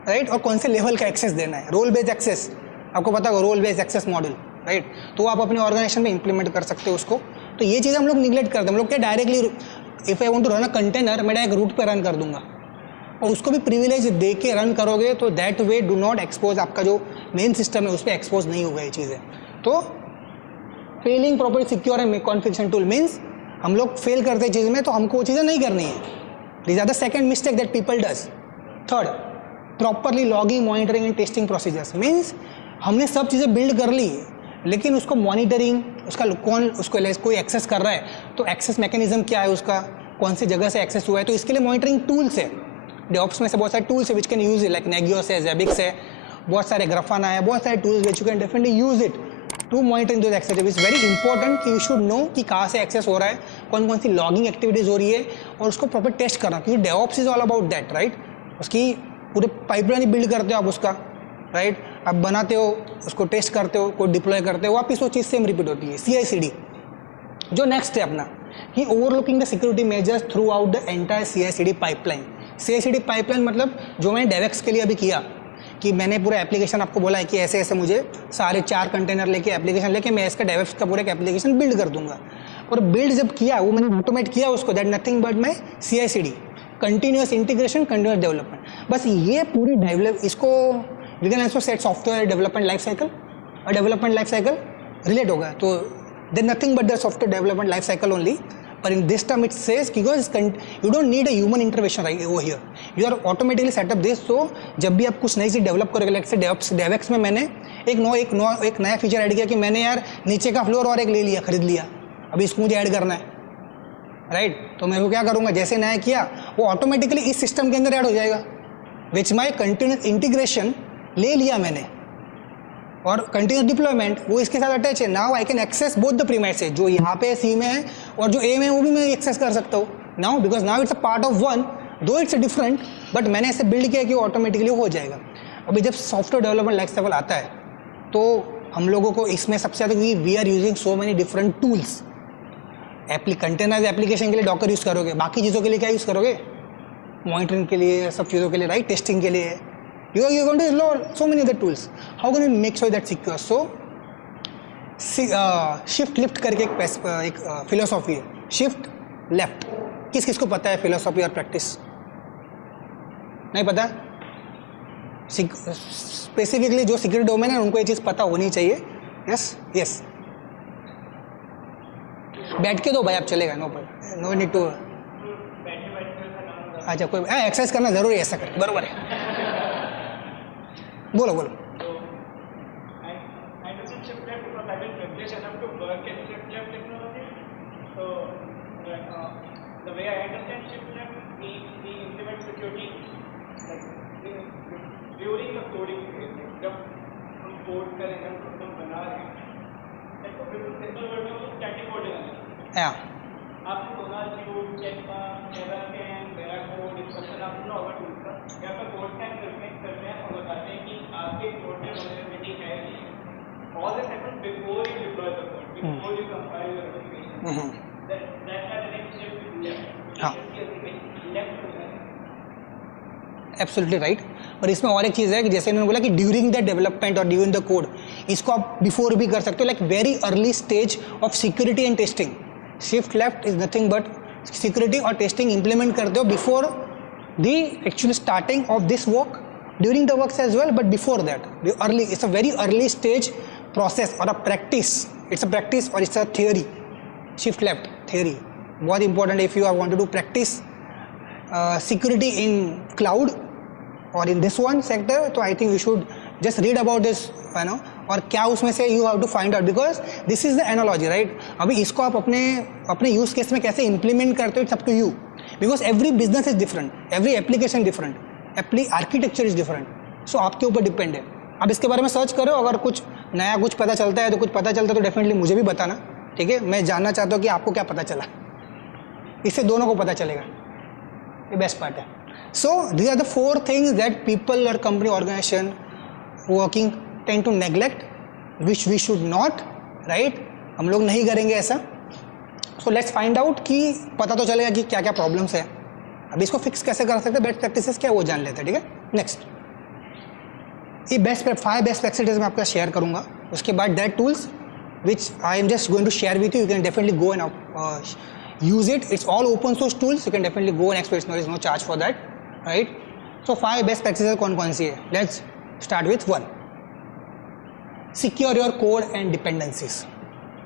राइट, और कौन से लेवल का एक्सेस देना है। रोल बेस्ड एक्सेस आपको पता होगा, role based access model, right, तो आप अपने ऑर्गेनाइजेशन में इंप्लीमेंट कर सकते हो उसको। तो ये चीज़ हम लोग निगलेक्ट करते हैं, हम लोग क्या directly if I want to run a container, मैं डायरेक्ट रूट पे रन कर दूंगा, और उसको भी प्रिविलेज दे के रन करोगे तो that way do not expose, आपका जो मेन सिस्टम है उस पर एक्सपोज नहीं होगा ये चीज़ें। तो failing properly secure and configuration tool means हम लोग फेल करते हैं चीज़ में, तो हमको वो चीज़ें नहीं करनी है. These are the second mistake that people does. Third, properly logging, monitoring and testing procedures. Means हमने सब चीज़ें बिल्ड कर ली, लेकिन उसको मॉनिटरिंग, उसका कौन उसको कोई एक्सेस कर रहा है, तो एक्सेस मैकेनिज्म क्या है उसका, कौन सी जगह से एक्सेस हुआ है, तो इसके लिए मॉनिटरिंग टूल्स है. डेवऑप्स में से बहुत सारे टूल्स है which can use, like Nagios है, ज़ेबिक्स है, बहुत सारे ग्राफाना है, बहुत सारे tools which you can definitely use it to monitoring those access. It's very important कि यू शुड नो कि कहाँ से एक्सेस हो रहा है, कौन कौन सी लॉगिंग एक्टिविटीज़ हो रही है, और उसको प्रॉपर टेस्ट करना, क्योंकि DevOps is all about that, right. उसकी पूरे पाइपलाइन बिल्ड करते हो आप उसका, राइट. आप बनाते हो, उसको टेस्ट करते हो, कोई डिप्लॉय करते हो, वापिस वो चीज़ सेम रिपीट होती है. CI/CD जो नेक्स्ट है अपना, ही overlooking the security measures throughout the entire CI/CD pipeline. CI/CD pipeline मतलब जो मैंने डेवेक्स के लिए अभी किया, कि मैंने पूरा एप्लीकेशन आपको बोला है कि ऐसे ऐसे मुझे सारे 4 कंटेनर लेके एप्लीकेशन लेके मैं इसका डेवेक्स का पूरा एक एप्लीकेशन बिल्ड कर दूंगा. और बिल्ड जब किया, वो मैंने ऑटोमेट किया उसको, that nothing but my CI/CD, continuous integration, continuous development. बस ये पूरी डेवलप, इसको we can also set software development life cycle और डेवलपमेंट लाइफ साइकिल रिलेट होगा. तो there nothing but the software development life cycle only. But in this term it says because you don't need a human intervention right over here. You are automatically set up this. So जब भी आप कुछ नई चीज़ develop करोगे, like से डेवेक्स में मैंने एक नया फीचर ऐड किया कि मैंने यार नीचे का फ्लोर और एक ले लिया, खरीद लिया, अभी इसको मुझे ऐड करना है, राइट. तो मैं वो क्या करूँगा, जैसे नया किया वो ऑटोमेटिकली इस सिस्टम के अंदर ऐड हो जाएगा, विच माई कंटिन्यूस इंटीग्रेशन ले लिया मैंने, और कंटिन्यूस डिप्लॉयमेंट वो इसके साथ अटैच है. Now I can access both the premises, जो यहाँ पे C में है और जो A में है वो भी मैं एक्सेस कर सकता हूँ now, because now it's a part of one, दो इट्स डिफरेंट, बट मैंने ऐसे बिल्ड किया कि वो ऑटोमेटिकली हो जाएगा. अभी जब सॉफ्टवेयर डेवलपमेंट लाइफ साइकिल आता है तो हम लोगों को इसमें सबसे ज़्यादा we are using so many different tools. Container application के लिए डॉकर यूज़ करोगे, बाकी चीज़ों के लिए क्या यूज़ करोगे, मॉनिटरिंग के लिए, सब चीज़ों के लिए, राइट, टेस्टिंग के लिए. You're going to explore so many other tools. How can you make sure that secure? So, shift left करके एक फिलोसॉफी है, शिफ्ट लेफ्ट. किस किस को पता है फिलोसॉफी और प्रैक्टिस? नहीं पता? स्पेसिफिकली जो सिक्योरिटी डोमेन है उनको ये चीज़ पता होनी चाहिए. यस यस, बैठ के दो भाई, आप चलेगा, नो नीड टू. अच्छा, कोई एक्सरसाइज करना जरूरी है, ऐसा कर, बरोबर है. बोलो बोलो. All this happens before you deploy the code, before you compile your application. That's why the next step is left. Absolutely right. और इसमें और एक चीज़ है कि जैसे इन्होंने बोला कि ड्यूरिंग द डेवलपमेंट और ड्यूरिंग द कोड, इसको आप बिफोर भी कर सकते हो, like very early stage of security and testing. Shift left is nothing but security और टेस्टिंग इंप्लीमेंट करते हो before the actually starting of this work, during the work as well, but before that early, it's a very early stage process और a practice. It's a practice और it's a theory. Shift left theory बहुत important if you are want to practice security in cloud or in this one sector. तो I think you should just read about this, you know, और क्या उसमें से you have to find out because this is the analogy, right? अभी इसको आप अपने use case में कैसे implement करते हो, it's up to you because every business is different, every application different, architecture is different, so आपके ऊपर डिपेंड है. अब इसके बारे में सर्च करो, अगर कुछ नया कुछ पता चलता है तो कुछ पता चलता है तो डेफिनेटली मुझे भी बताना, ठीक है. मैं जानना चाहता हूँ कि आपको क्या पता चला, इससे दोनों को पता चलेगा. ये बेस्ट पार्ट है. So these are the 4 things that people और company organization working tend to neglect, which we should not, right. हम लोग नहीं करेंगे ऐसा. सो लेट्स फाइंड आउट कि पता तो चलेगा कि क्या क्या प्रॉब्लम्स है. अभी इसको फिक्स कैसे कर सकते हैं, बेस्ट प्रैक्टिसेस क्या वो जान लेते हैं, ठीक है. नेक्स्ट, ये 5 बेस्ट प्रैक्टिसेस मैं आपका शेयर करूँगा. उसके बाद that tools which I am just going to share with you can definitely go and use it. It's all open source tools, you can definitely go and explore. There is no charge for that, right? So 5 best practices कौन सी है. Let's start with 1. Secure your code and dependencies.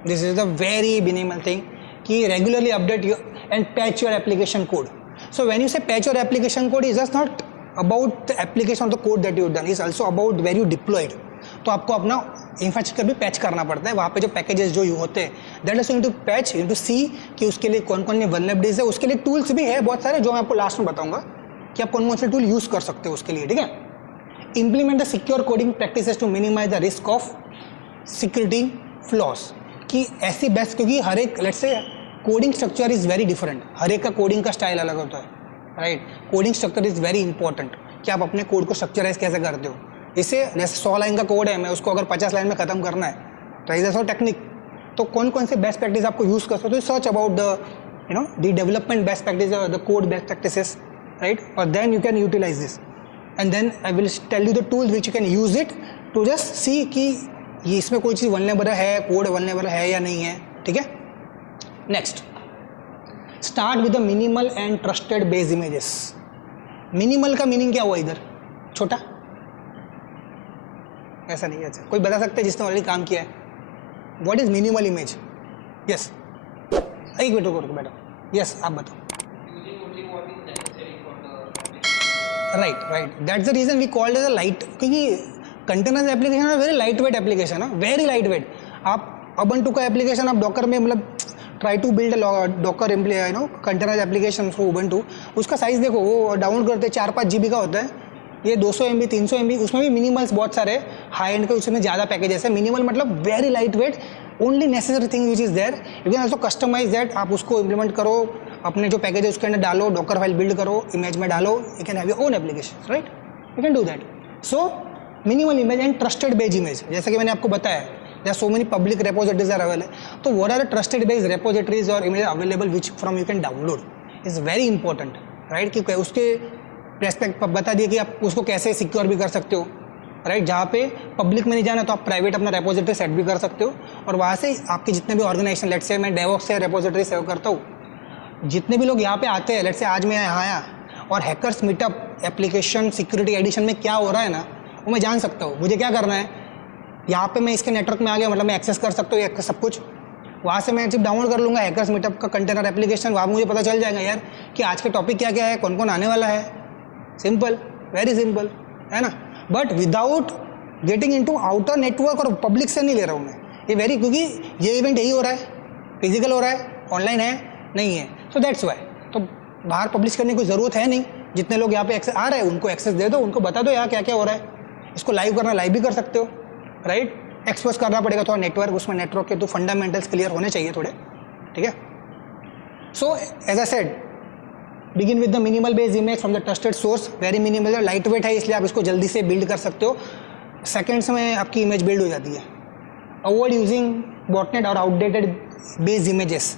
This is the very minimal thing. कि regularly update your and patch your application code. So when you say patch your application code is just not about the application of the code that you done, is also about where you deployed. तो आपको अपना infrastructure भी patch करना पड़ता है. वहाँ पे जो पैकेजेस जो होते हैं that is to patch to see कि उसके लिए कौन कौन वल्नरेबिलिटीज है. उसके लिए टूल्स भी है बहुत सारे जो मैं आपको लास्ट में बताऊंगा कि आप कौन कौन से टूल यूज़ कर सकते हो उसके लिए. ठीक है. Implement the secure coding practices to minimize the risk of security flaws. कि ऐसी बेस्ट, क्योंकि हर एक let's say coding structure is very different. हर एक का कोडिंग का स्टाइल अलग होता है. Right. Coding structure is very important कि आप अपने कोड को स्ट्रक्चराइज कैसे करते हो. इससे जैसे 100 लाइन का कोड है, मैं उसको अगर 50 लाइन में ख़त्म करना है तो इज सो टेक्निक. तो कौन कौन से बेस्ट प्रैक्टिस आपको यूज़ कर सकते हो. Search about the the development best practice, the code best practices, right. और then you can utilize this and then I will tell you the tools which you can use it to just see कि ये इसमें कोई चीज़ vulnerable है, code vulnerable है या नहीं है. ठीक है. Next, start with the minimal and trusted base images. Minimal का मीनिंग क्या हुआ इधर? छोटा? ऐसा नहीं है. अच्छा, कोई बता सकते हैं जिसने ऑलरेडी काम किया है? What is minimal image? Yes, एक मिनट रुको बेटा. यस, आप बताओ. Right. That's the reason we called as a light, क्योंकि कंटेनर्स एप्लीकेशन है वेरी लाइट वेट एप्लीकेशन है. Very light weight. आप अबंटू का एप्लीकेशन आप डॉकर में मतलब try to build Docker container application for Ubuntu. उसका साइज़ देखो, वो डाउनलोड करते 4-5 GB का होता है. ये 200 MB 300 MB. उसमें भी मिनिमल्स बहुत सारे हाई एंड के, उसमें ज़्यादा पैकेजेस है. मिनिमल मतलब very light weight, only necessary thing which is there. You can also customise that. आप उसको इम्प्लीमेंट करो, अपने जो पैकेज है उसके अंदर डालो, डॉकर फाइल बिल्ड करो, इमेज में डालो. You can have your own application, right. You can do that. So minimal image and trusted base image, जैसे कि मैंने आपको बताया there are so many public repositories are available. So what are the trusted based repositories or images available which from you can download is very important, right. कि उसके respect बता दिए कि आप उसको कैसे सिक्योर भी कर सकते हो, राइट. जहाँ पे पब्लिक में नहीं जाना तो आप प्राइवेट अपना रेपोजिटरी सेट भी कर सकते हो. और वहाँ से आपके जितने भी ऑर्गेनाइजेशन, लेट्स से मैं डेवऑप्स से रेपोजिटरी सेव करता हूँ, जितने भी लोग यहाँ पे आते हैं, लेट्स से आज मैं यहाँ आया और hackers meetup application security edition में क्या हो रहा है ना, वो मैं जान सकता हूँ. मुझे क्या करना है, यहाँ पे मैं इसके नेटवर्क में आ गया, मतलब मैं एक्सेस कर सकता हूँ सब कुछ. वहाँ से मैं सिर्फ डाउनलोड कर लूँगा हैकर्स मीटअप का कंटेनर एप्लीकेशन. वहाँ मुझे पता चल जाएगा यार कि आज के टॉपिक क्या क्या है, कौन कौन आने वाला है. सिंपल, वेरी सिंपल, है ना. But without getting into outer network, और पब्लिक से नहीं ले रहा हूँ मैं ये वेरी, क्योंकि ये इवेंट यही हो रहा है, फिजिकल हो रहा है, ऑनलाइन है नहीं है. So that's why. तो बाहर पब्लिश करने की कोई ज़रूरत है नहीं. जितने लोग यहाँ पे एक्सेस आ रहे हैं उनको एक्सेस दे दो, उनको बता दो यहाँ क्या क्या हो रहा है. इसको लाइव करना, लाइव भी कर सकते हो, राइट. एक्सपोज करना पड़ेगा थोड़ा नेटवर्क, उसमें नेटवर्क के तो फंडामेंटल्स क्लियर होने चाहिए थोड़े. ठीक है. So as I said, begin with the minimal base image from the trusted source. Very minimal, light weight है, इसलिए आप इसको जल्दी से बिल्ड कर सकते हो. सेकेंड्स में आपकी इमेज बिल्ड हो जाती है. अवॉइड यूजिंग बॉटनेट और आउटडेटेड बेस इमेजेस.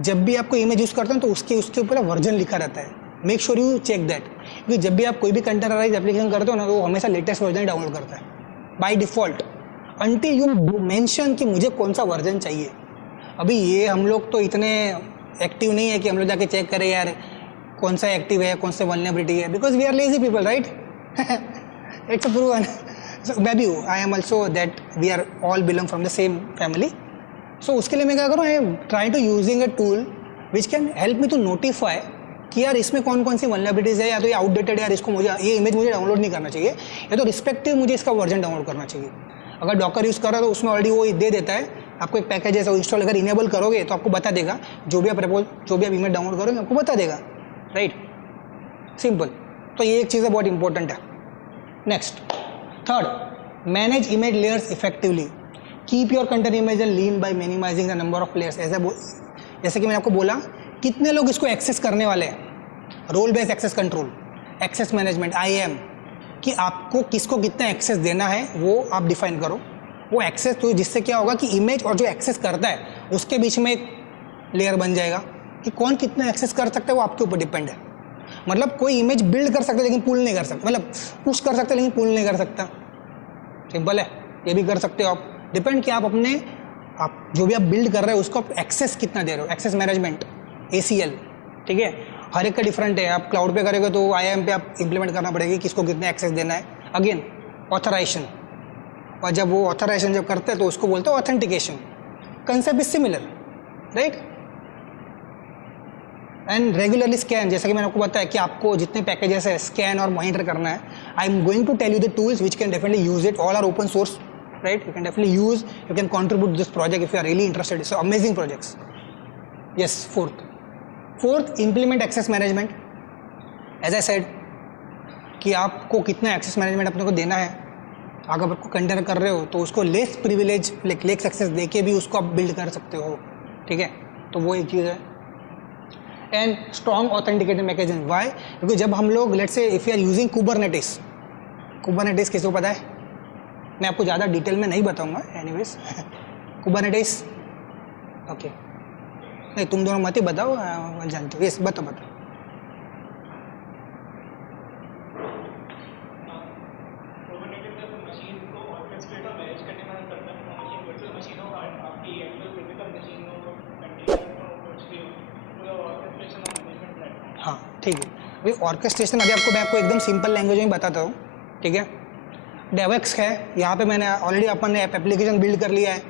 जब भी आपको इमेज यूज़ करते हैं तो उसके ऊपर वर्जन लिखा रहता है. Make sure you check that, क्योंकि जब भी आप कोई भी कंटेनराइज एप्लीकेशन करते हो ना, तो वो हमेशा लेटेस्ट वर्जन डाउनलोड करता है by default, until you mention कि मुझे कौन सा वर्जन चाहिए. अभी ये हम लोग तो इतने एक्टिव नहीं है कि हम लोग जाके चेक करें यार कौन सा एक्टिव है, कौन सा वल्नरेबिलिटी है, because we are lazy people, right. It's a proven. So may be I am also that, we are all belong from the same family. So उसके लिए मैं क्या करूँ, I am try to using a tool which can help me to notify कि यार इसमें कौन कौन सी वल्नरेबिलिटीज़ है, या तो ये आउटडेटेड है, यार इसको मुझे ये इमेज मुझे डाउनलोड नहीं करना चाहिए, या तो रिस्पेक्टिव मुझे इसका वर्जन डाउनलोड करना चाहिए. अगर डॉकर यूज़ कर रहा है तो उसमें ऑलरेडी वो दे देता है आपको एक पैकेज है, इंस्टॉल अगर इनेबल करोगे तो आपको बता देगा, जो भी आप इमेज डाउनलोड करोगे आपको बता देगा, राइट. सिंपल. तो ये एक चीज़ है बहुत इंपॉर्टेंट है. Next, third, manage image layers effectively. Keep your content image lean by minimising the number of layers. जैसे कि मैंने आपको बोला, कितने लोग इसको एक्सेस करने वाले हैं, role based access control, access management, IAM, कि आपको किसको कितना एक्सेस देना है वो आप डिफाइन करो. वो एक्सेस तो जिससे क्या होगा कि इमेज और जो एक्सेस करता है उसके बीच में एक लेयर बन जाएगा कि कौन कितना एक्सेस कर सकता है, वो आपके ऊपर डिपेंड है. मतलब कोई इमेज बिल्ड कर सकता है लेकिन पुल नहीं कर सकता, मतलब पुश कर सकता है लेकिन पुल नहीं कर सकता. सिंपल है, ये भी कर सकते हो आप. डिपेंड कि आप जो भी आप बिल्ड कर रहे हो उसको आप एक्सेस कितना दे रहे हो. एक्सेस मैनेजमेंट, ACL, ठीक है, हर एक का डिफरेंट है. आप क्लाउड पे करोगे तो IAM पे आप इंप्लीमेंट करना पड़ेगा किसको कितना एक्सेस देना है. अगेन ऑथराइजेशन, और जब वो ऑथराइजेशन जब करते हैं तो उसको बोलते हैं authentication. Concept is similar, right. And regularly scan, जैसा कि मैंने आपको बताया कि आपको जितने पैकेजेस है स्कैन और मॉनिटर करना है. I am going to tell you the tools which can definitely use it. All are open source, right? You can definitely use, you can contribute to this project if you are really interested. So amazing projects. Yes, fourth, implement access management. As I said कि आपको कितना access management अपने को देना है. अगर आपको container कर रहे हो तो उसको लेस प्रिविलेज, लेस एक्सेस दे के भी उसको आप बिल्ड कर सकते हो. ठीक है, तो वो एक चीज़ है. And strong authenticated mechanism. Why? क्योंकि जब हम लोग let's say if you are using Kubernetes किसी को पता है? मैं आपको ज़्यादा डिटेल में नहीं बताऊंगा. एनीवेज कुबरनेटिस, ओके, नहीं तुम दोनों मत ही बताओ, जानते हो. यस, बताओ. हाँ ठीक है. अभी ऑर्केस्ट्रेशन मैं आपको एकदम सिंपल लैंग्वेज में बताता हूँ. ठीक है, डेवेक्स है. यहाँ पे मैंने ऑलरेडी अपन ने एप्लीकेशन बिल्ड कर लिया है.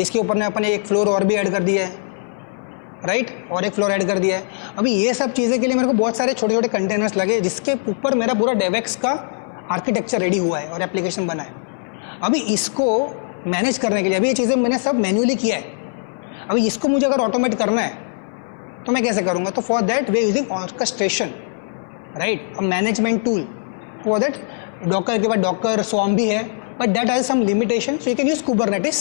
इसके ऊपर ने अपन ने एक फ्लोर और भी ऐड कर दिया है, राइट? और एक फ्लोर ऐड कर दिया है. अभी ये सब चीज़ें के लिए मेरे को बहुत सारे छोटे छोटे कंटेनर्स लगे जिसके ऊपर मेरा पूरा डेवेक्स का आर्किटेक्चर रेडी हुआ है और एप्लीकेशन बना है. अभी इसको मैनेज करने के लिए अभी ये चीज़ें मैंने सब मैन्युअली किया है. अभी इसको मुझे अगर ऑटोमेट करना है तो मैं कैसे करूँगा? तो for that we using orchestration, right? A management tool. For that Docker के बाद डॉकर स्वॉर्म भी है, but that has some limitation. So you can use Kubernetes,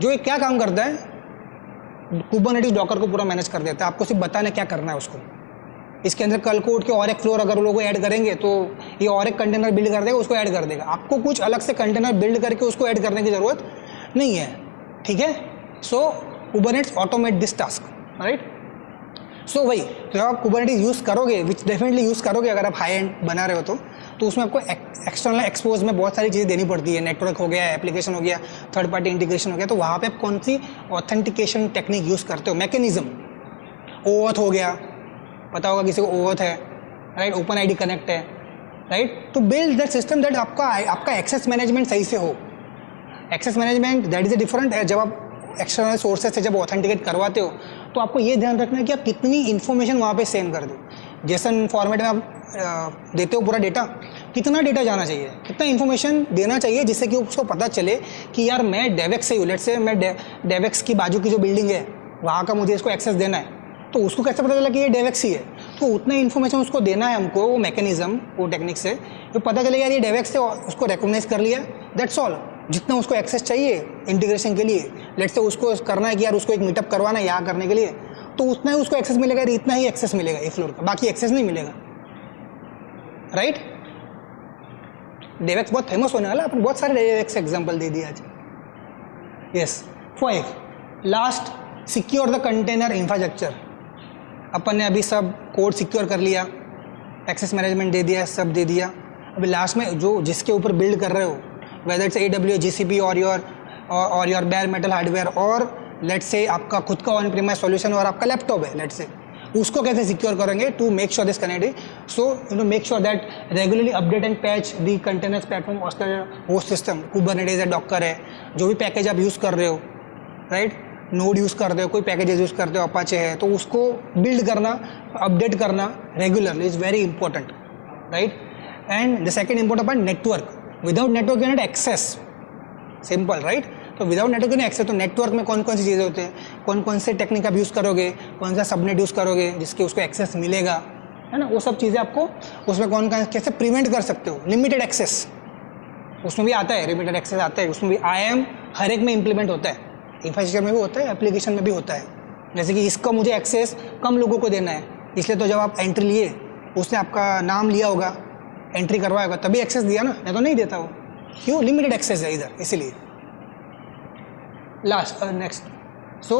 जो क्या काम करता है, कुबरनेटिस डॉकर को पूरा मैनेज कर देता है. आपको सिर्फ बताना क्या करना है उसको. इसके अंदर कल को उठ के और एक फ्लोर अगर लोग ऐड करेंगे तो ये और एक कंटेनर बिल्ड कर देगा, उसको ऐड कर देगा. आपको कुछ अलग से कंटेनर बिल्ड करके उसको ऐड करने की ज़रूरत नहीं है. ठीक है, so Kubernetes automate this task, right? So वही, तो आप कुबरनेटिस यूज़ करोगे, विच डेफिनेटली यूज़ करोगे अगर आप हाई एंड बना रहे हो तो उसमें आपको एक्सटर्नल एक्सपोज में बहुत सारी चीज़ें देनी पड़ती है. नेटवर्क हो गया, एप्लीकेशन हो गया, थर्ड पार्टी इंटीग्रेशन हो गया. तो वहाँ पे आप कौन सी ऑथेंटिकेशन टेक्निक यूज़ करते हो, मैकेनिज्म. ओऑथ हो गया, पता होगा किसी को ओऑथ है, राइट? ओपन आईडी कनेक्ट है, right? To build that system that आपका एक्सेस मैनेजमेंट सही से हो. Access management that is a different है. जब आप एक्सटर्नल सोर्सेज से जब ऑथेंटिकेट करवाते हो तो आपको ये ध्यान रखना है कि आप कितनी इन्फॉर्मेशन वहाँ पे सेंड कर दो. जेसन फॉर्मेट में आप देते हो पूरा डेटा, कितना डेटा जाना चाहिए, कितना इन्फॉर्मेशन देना चाहिए जिससे कि उसको पता चले कि यार मैं डेवेक्स से हूँ. लेट्स से मैं डेवेक्स की बाजू की जो बिल्डिंग है वहाँ का मुझे इसको एक्सेस देना है, तो उसको कैसे पता चला कि ये डेवेक्स ही है? तो उतना इन्फॉर्मेशन उसको देना है हमको, वो मैकेनिज्म, वो टेक्निक से तो पता चलेगा यार ये डेवेक्स से, उसको रिकॉग्नाइज कर लिया, दैट्स ऑल. जितना उसको एक्सेस चाहिए इंटीग्रेशन के लिए, लेट्स से उसको करना है कि यार उसको एक मीटअप करवाना है यहाँ करने के लिए, तो उतना ही उसको एक्सेस मिलेगा, इतना ही एक्सेस मिलेगा एक फ्लोर का, बाकी एक्सेस नहीं मिलेगा, राइट? डेवेक्स बहुत फेमस होने वाला, अपन बहुत सारे डेवेक्स एग्जांपल दे दिए आज. Yes. 5 last, secure the container infrastructure. अपन ने अभी सब कोड सिक्योर कर लिया, एक्सेस मैनेजमेंट दे दिया, सब दे दिया. अभी लास्ट में जो जिसके ऊपर बिल्ड कर रहे हो, वेदर इट्स AWS, GCP और योर बेयर मेटल हार्डवेयर, और लेट्स से आपका खुद का ऑन प्रीमाइस सॉल्यूशन और आपका लैपटॉप है, लेट्स से उसको कैसे सिक्योर करेंगे to make sure this connectivity. So you know make sure that regularly update and patch the containers platform host system. Kubernetes है, डॉकर है, जो भी पैकेज आप यूज़ कर रहे हो, राइट? नोड यूज़ करते हो, कोई पैकेजेस यूज़ करते हो, अपाचे है, तो उसको बिल्ड करना, अपडेट करना regularly is very important, right? And the second important point, network. Without network you not access, simple, right? तो विदाउट नेटवर्क यू एक्सेस. तो नेटवर्क में कौन कौन सी चीज़ें होते हैं, कौन कौन से टेक्निक आप यूज़ करोगे, कौन सा सबनेट यूज़ करोगे जिसके उसको एक्सेस मिलेगा, है ना? वो सब चीज़ें आपको उसमें कौन कैसे प्रिवेंट कर सकते हो. लिमिटेड एक्सेस उसमें भी आता है, लिमिटेड एक्सेस आता है उसमें भी. IAM हर एक में इम्प्लीमेंट होता है, इंफ्रास्ट्रक्चर में भी होता है, एप्लीकेशन में भी होता है. जैसे कि इसका मुझे एक्सेस कम लोगों को देना है, इसलिए तो जब आप एंट्री लिए उसने आपका नाम लिया होगा, एंट्री करवाया होगा, तभी एक्सेस दिया ना, नहीं तो नहीं देता वो. क्यों? लिमिटेड एक्सेस है इधर, इसीलिए. Last next, so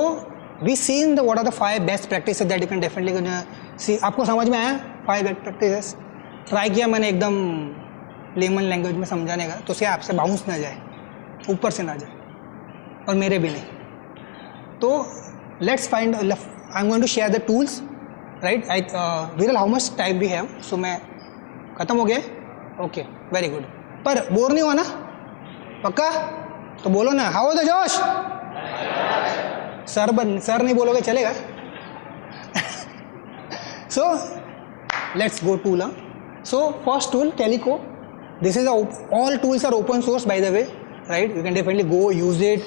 we seen the what are the 5 best practices that you can definitely see. आपको समझ में आया 5 बेस्ट प्रैक्टिसेस? ट्राई किया मैंने एकदम लेमन लैंग्वेज में समझाने का, तो क्या आपसे बाउंस ना जाए, ऊपर से ना जाए, और मेरे भी नहीं. तो let's find, I am going to share the tools, right? Viral, how much time we have? So मैं खत्म हो गया? Okay, very good. पर बोर नहीं हुआ ना? पक्का? तो बोलो ना, हाउ द जोश? सर नहीं बोलोगे चलेगा? So let's go tool. So first tool, Calico. This is all tools are open source, by the way, right? You can definitely go use it.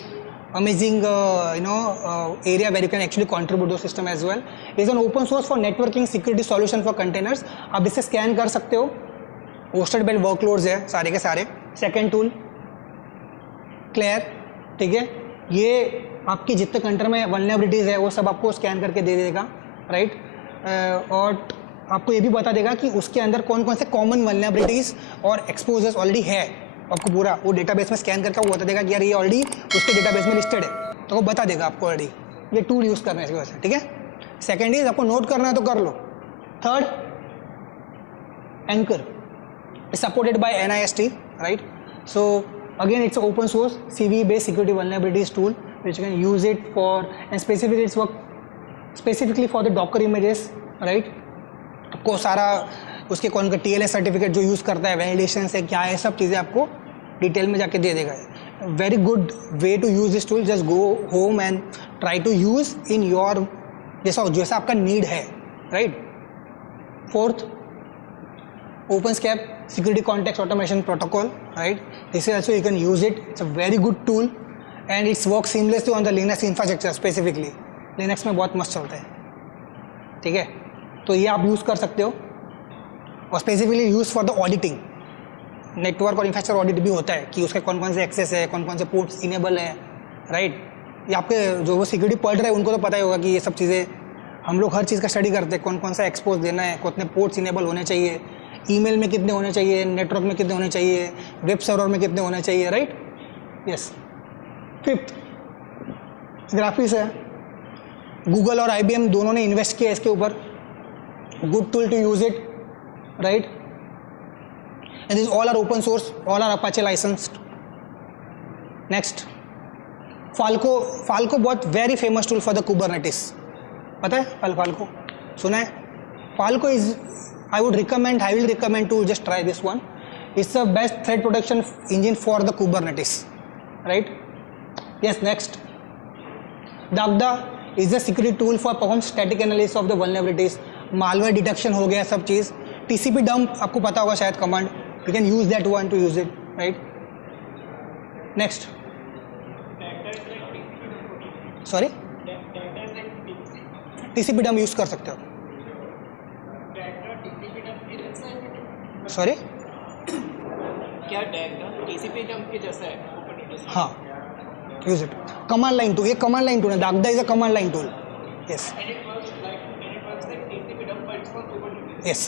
Amazing area where you can actually contribute to the system as well. It's an open source for networking security solution for containers. आप इससे scan कर सकते हो. Hosted build workloads है सारे के सारे. Second tool, Claire, ठीक है. ये आपकी जितने कंटेनर में वल्नरेबिलिटीज़ है वो सब आपको स्कैन करके दे देगा, राइट. और आपको ये भी बता देगा कि उसके अंदर कौन कौन से कॉमन वल्नरेबिलिटीज़ और एक्सपोजर्स ऑलरेडी है. आपको पूरा वो डेटाबेस में स्कैन करके वो बता देगा कि यार ये ऑलरेडी उसके डेटाबेस में लिस्टेड है, तो वो बता देगा आपको ऑलरेडी. ये टूल यूज़ करने की वजह से, ठीक है. सेकेंड इज आपको नोट करना है तो कर लो. Third, Anchore is supported by NIST, right? So again, it's an open source CV based security vulnerabilities tool which you can use it for, and specifically it's work specifically for the Docker images, right? आपको सारा उसके कौन का TLS certificate जो use करता है, validation से क्या है, सब चीज़ें आपको डिटेल में जाके दे देगा. Very good way to use this tool. Just go home and try to use in your जैसा आपका नीड है, right. Fourth, OpenSCAP security context automation protocol, right? This is also you can use it. It's a very good tool and it works seamlessly on the Linux infrastructure specifically. Linux में बहुत मस्त चलता है, ठीक है. तो ये आप यूज़ कर सकते हो. और specifically use for the auditing. Network और इंफ्रास्ट्रक्चर ऑडिट भी होता है कि उसके कौन कौन से एक्सेस है, कौन कौन से पोर्ट्स इनेबल है, राइट. ये आपके जो वो सिक्योरिटी पढ़ रहे हैं उनको तो पता ही होगा कि ये सब चीज़ें हम लोग हर चीज़ का स्टडी करते हैं. कौन कौन सा एक्सपोज देना है, कितने पोर्ट्स इनेबल होने चाहिए, ईमेल में कितने होने चाहिए, नेटवर्क में कितने होने चाहिए, वेब सर्वर में कितने होने चाहिए, राइट. यस. फिफ्थ, ग्राफिस है. गूगल और IBM दोनों ने इन्वेस्ट किया इसके ऊपर. Good tool to use it, right. And this all are open source, all are Apache licensed. Next, Falco बहुत very famous tool for the Kubernetes. पता है फाल्को? सुना है? Falco is I will recommend to just try this one. It's the best threat protection engine for the Kubernetes, right? Yes, next. Dagda is a security tool for perform static analysis of the vulnerabilities. Malware detection हो गया सब चीज़. TCP dump आपको पता होगा शायद command. You can use that one to use it, right? Next. Sorry? TCP dump use कर सकते हो. सॉरी, क्या TCP dump के जैसा है Kubernetes? हाँ, use it. Command line tool, ये कमांड लाइन टूल है. Dagda is a command line tool. Yes, And it works like TCP dump, but it's for Kubernetes. Yes,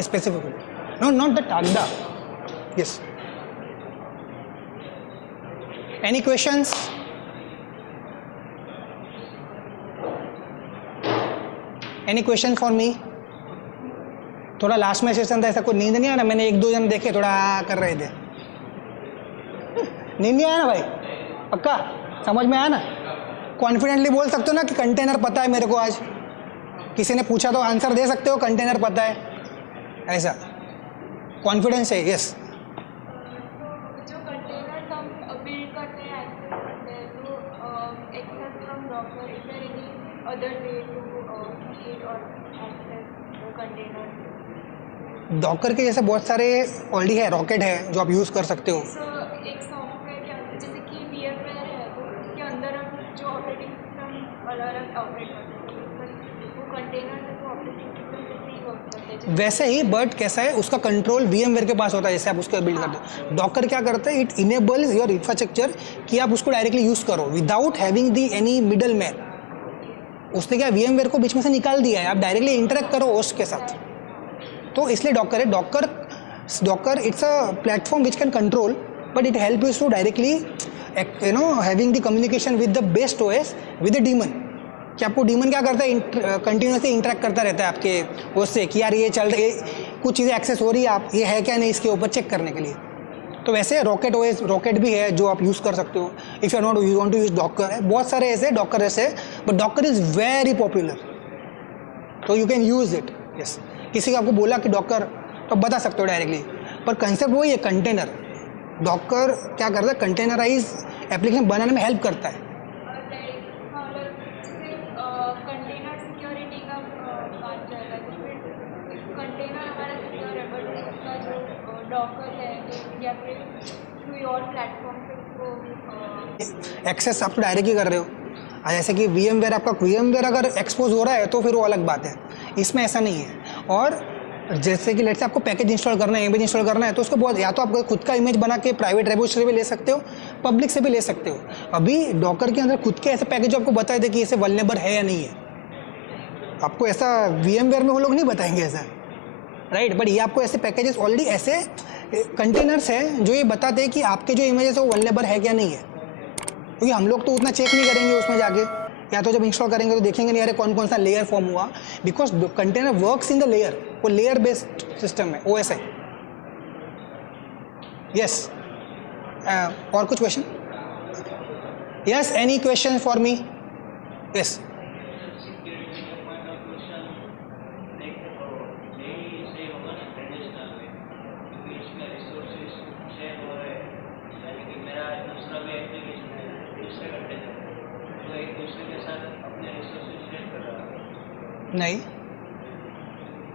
specifically. No, not the Dagda. Yes. Any questions? Any question for me? थोड़ा last में session था, ऐसा कोई नींद नहीं आया ना? मैंने एक दो जन देखे थोड़ा कर रहे थे. नींद नहीं आया ना भाई? पक्का समझ में आया ना? कॉन्फिडेंटली बोल सकते हो ना कि कंटेनर पता है मेरे को. आज किसी ने पूछा तो आंसर दे सकते हो कंटेनर पता है, ऐसा कॉन्फिडेंस है. यस. जो कंटेनर हम बिल्ड करते हैं, एक्सेस करते हैं, तो access from Docker, is there any other way to create और एक्सेस द कंटेनर? डॉकर के जैसे बहुत सारे ऑलरेडी है. रॉकेट है जो आप यूज़ कर सकते हो. एक सॉफ्टवेयर के अंदर, जैसे कि VMware है, तो उसके अंदर हम जो ऑपरेटिंग सिस्टम अलग ऑपरेट करते हैं, वो कंटेनर से तो ऑपरेटिंग सिस्टम से ही वर्क करते हैं. वैसे ही, बट कैसा है, उसका कंट्रोल VMware के पास होता है जैसे आप उसको बिल्ड करते हो. डॉकर क्या करता है, इट इनेबल्स योर इंफ्रास्ट्रक्चर कि आप उसको डायरेक्टली यूज़ करो without having the any middle man. उसने क्या VMware को बीच में से निकाल दिया है, आप डायरेक्टली इंटरेक्ट करो होस्ट के साथ. तो इसलिए डॉकर है. Docker it's a platform which can control, but it help you to directly having the communication with the best OS with the daemon. कि आपको डीमन क्या करता है, कंटिन्यूसली इंटरेक्ट करता रहता है आपके होस्ट से कि यार ये चल रही, कुछ चीज़ें एक्सेस हो रही है, आप ये है क्या नहीं इसके ऊपर चेक करने के लिए. तो वैसे रॉकेट भी है जो आप यूज़ कर सकते हो. If you not you want to use Docker है, बहुत सारे ऐसे डॉकर ऐसे, but Docker is very popular, तो you can use it. Yes. किसी का आपको बोला कि डॉकर, तो बता सकते हो डायरेक्टली, पर कंसेप्ट वही है कंटेनर. डॉकर क्या करता है, कंटेनराइज एप्लीकेशन बनाने में हेल्प करता है. कंटेनर सिक्योरिटी का बात चल रहा है, एक्सेस आप तो डायरेक्ट ही कर रहे हो। जैसे कि VMware, आपका VMware अगर एक्सपोज हो रहा है तो फिर वो अलग बात है, इसमें ऐसा नहीं है। और जैसे कि लेट्स से आपको पैकेज इंस्टॉल करना है, इमेज इंस्टॉल करना है, तो उसको बहुत, या तो आप खुद का इमेज बना के प्राइवेट रेपोजिटरी भी ले सकते हो, पब्लिक से भी ले सकते हो। अभी डॉकर के अंदर खुद के ऐसे पैकेज आपको बताए थे कि इसे वल्नेरेबल है या नहीं है, आपको ऐसा VMware में वो लोग नहीं बताएंगे ऐसा, राइट। बट ये आपको ऐसे पैकेजेस ऑलरेडी, ऐसे कंटेनर्स हैं जो ये बताते हैं कि आपके जो इमेजेस है वो वल्नेरेबल है क्या नहीं है, क्योंकि हम लोग तो उतना चेक नहीं करेंगे उसमें जाके, या तो जब इंस्टॉल करेंगे तो देखेंगे नहीं अरे कौन कौन सा लेयर फॉर्म हुआ, because container works in the layer, वो लेयर बेस्ड सिस्टम है, OS है। यस, और कुछ question? Yes, any question for me? Yes. नहीं,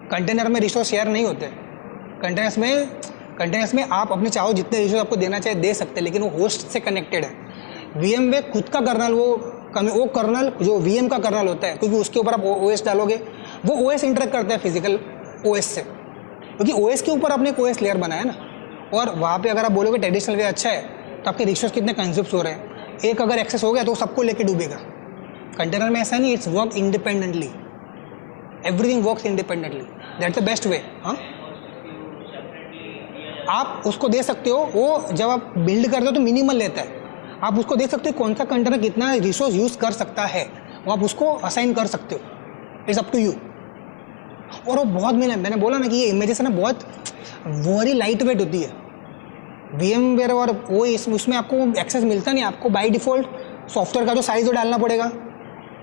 कंटेनर में रिसोर्स शेयर नहीं होते। कंटेनर्स में आप अपने चाहो जितने रिसोर्स आपको देना चाहे दे सकते हैं, लेकिन वो होस्ट से कनेक्टेड है। VMware खुद का कर्नल, वो कर्नल जो VM का कर्नल होता है, क्योंकि उसके ऊपर आप OS डालोगे, वो OS इंटरेक्ट करता है फिजिकल OS से, क्योंकि OS के ऊपर आपने एक OS लेयर बनाया ना। और वहाँ पे अगर आप बोलोगे ट्रेडिशनल वे अच्छा है, तो आपके रिसोर्स कितने कंज्यूम्स हो रहे हैं, एक अगर एक्सेस हो गया तो सबको लेके डूबेगा। कंटेनर में ऐसा नहीं, it's work independently, everything works independently, that's the best वे। हाँ, आप उसको दे सकते हो, वो जब आप बिल्ड करते हो तो मिनिमल लेता है, आप उसको दे सकते हो कौन सा कंटेनर कितना रिसोर्स यूज़ कर सकता है, वो आप उसको असाइन कर सकते हो, इट्स अप टू यू। और वो बहुत, मैंने बोला ना कि ये इमेजेस है ना बहुत वेरी लाइट वेट होती है। VMware और वो उसमें आपको एक्सेस मिलता नहीं, आपको बाय डिफ़ॉल्ट सॉफ्टवेयर का जो साइज़ वो डालना पड़ेगा,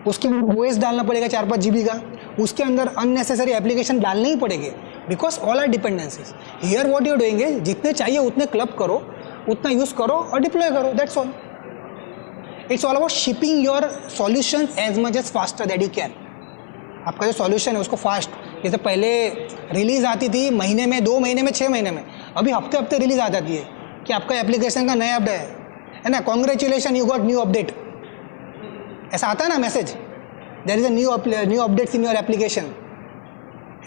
उसके OS डालना पड़ेगा 4-5 GB का, उसके अंदर अननेसेसरी एप्लीकेशन डालने ही पड़ेंगे, because all are dependencies. Here what you doing is, जितने चाहिए उतने क्लब करो, उतना यूज़ करो और डिप्लॉय करो, that's all. It's all about shipping your solution as much as faster that you can. आपका जो सॉल्यूशन है उसको फास्ट, जैसे पहले रिलीज़ आती थी महीने में, 2 महीने में, 6 महीने में, अभी हफ्ते हफ्ते रिलीज़ आ जाती है कि आपका एप्लीकेशन का नया अपडेट है ना, congratulation you got new update, ऐसा आता है ना message, there is a new updates in your application,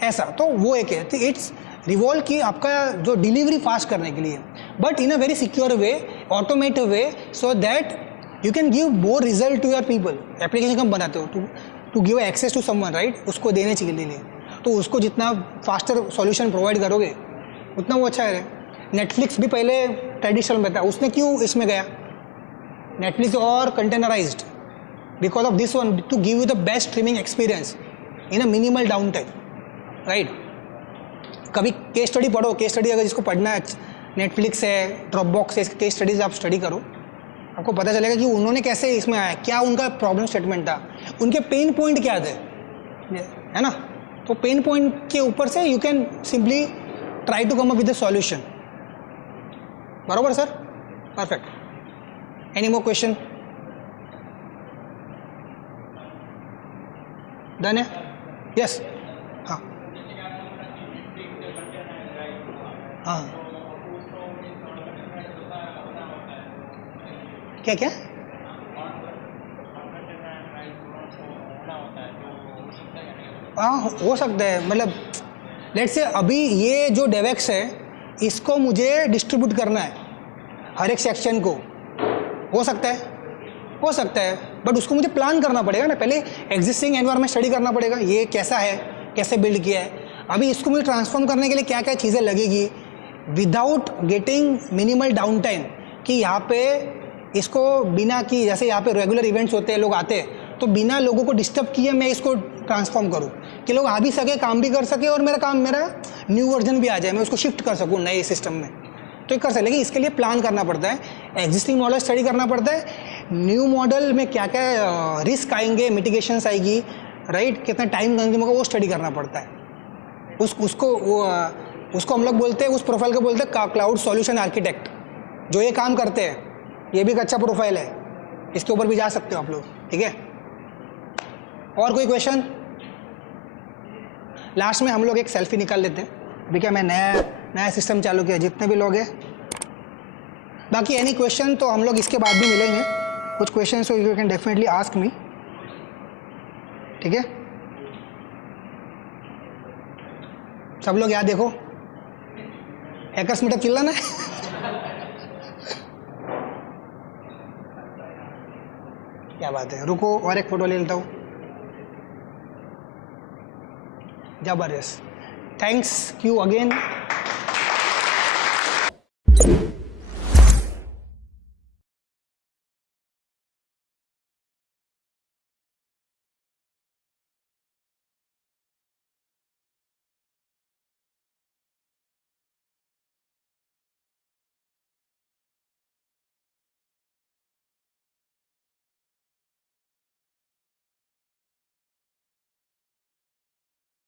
ऐसा। तो वो एक है, इट्स रिवॉल्व की आपका जो डिलीवरी फास्ट करने के लिए, but in a very secure way, automotive way, so that you can give more result to your people. Application कम बनाते हो to give access to someone, right, उसको देने के लिए, तो उसको जितना फास्टर सॉल्यूशन प्रोवाइड करोगे उतना वो अच्छा है। नेटफ्लिक्स भी पहले ट्रेडिशनल में था, उसने क्यों इसमें गया, नेटफ्लिक्स और containerised, because of this one, to give you the best streaming experience in a minimal downtime, right? कभी केस स्टडी पढ़ो, केस स्टडी अगर जिसको पढ़ना है, नेटफ्लिक्स है, ड्रॉपबॉक्स है, इसके केस स्टडीज आप स्टडी करो, आपको पता चलेगा कि उन्होंने कैसे इसमें आया, क्या उनका प्रॉब्लम स्टेटमेंट था, उनके पेन पॉइंट क्या थे, है ना। तो पेन पॉइंट के ऊपर से you can simply try to come up with the solution. बराबर sir, perfect. Any more question? Done है? यस, हाँ हाँ, क्या क्या? हाँ, हो सकता है, मतलब लेट्स से अभी ये जो डेवेक्स है इसको मुझे डिस्ट्रीब्यूट करना है हर एक सेक्शन को, हो सकता है, बट उसको मुझे प्लान करना पड़ेगा ना, पहले एग्जिस्टिंग एनवायरनमेंट स्टडी करना पड़ेगा, ये कैसा है, कैसे बिल्ड किया है। अभी इसको मुझे ट्रांसफॉर्म करने के लिए क्या क्या चीज़ें लगेगी without getting minimal down time, कि यहाँ पे इसको बिना कि जैसे यहाँ पे रेगुलर इवेंट्स होते हैं, लोग आते हैं, तो बिना लोगों को डिस्टर्ब किए मैं इसको ट्रांसफॉर्म करूँ कि लोग आ भी सके, काम भी कर सके, और मेरा न्यू वर्जन भी आ जाए, मैं उसको शिफ्ट कर सकूँ नए सिस्टम में, तो कर सकते। लेकिन इसके लिए प्लान करना पड़ता है, एग्जिस्टिंग मॉडल स्टडी करना पड़ता है, न्यू मॉडल में क्या क्या रिस्क आएंगे, मिटिगेशंस आएगी, राइट, कितना टाइम कंज्यूम होगा, वो स्टडी करना पड़ता है। उसको हम लोग बोलते हैं, उस प्रोफाइल को बोलते हैं क्लाउड सॉल्यूशन आर्किटेक्ट, जो ये काम करते हैं। ये भी एक अच्छा प्रोफाइल है, इसके ऊपर भी जा सकते हो आप लोग, ठीक है। और कोई क्वेश्चन? लास्ट में हम लोग एक सेल्फी निकाल लेते हैं। अभी क्या मैं नया सिस्टम चालू किया, जितने भी लोग हैं। बाकी एनी क्वेश्चन तो हम लोग इसके बाद भी मिलेंगे, कुछ क्वेश्चन हो you can definitely ask me, ठीक है। सब लोग यहाँ देखो, हैकर्स मीटअप चिल्लाना है। क्या बात है, रुको और एक फोटो ले लेता हूँ। जबरदस्त, थैंक्स यू अगेन।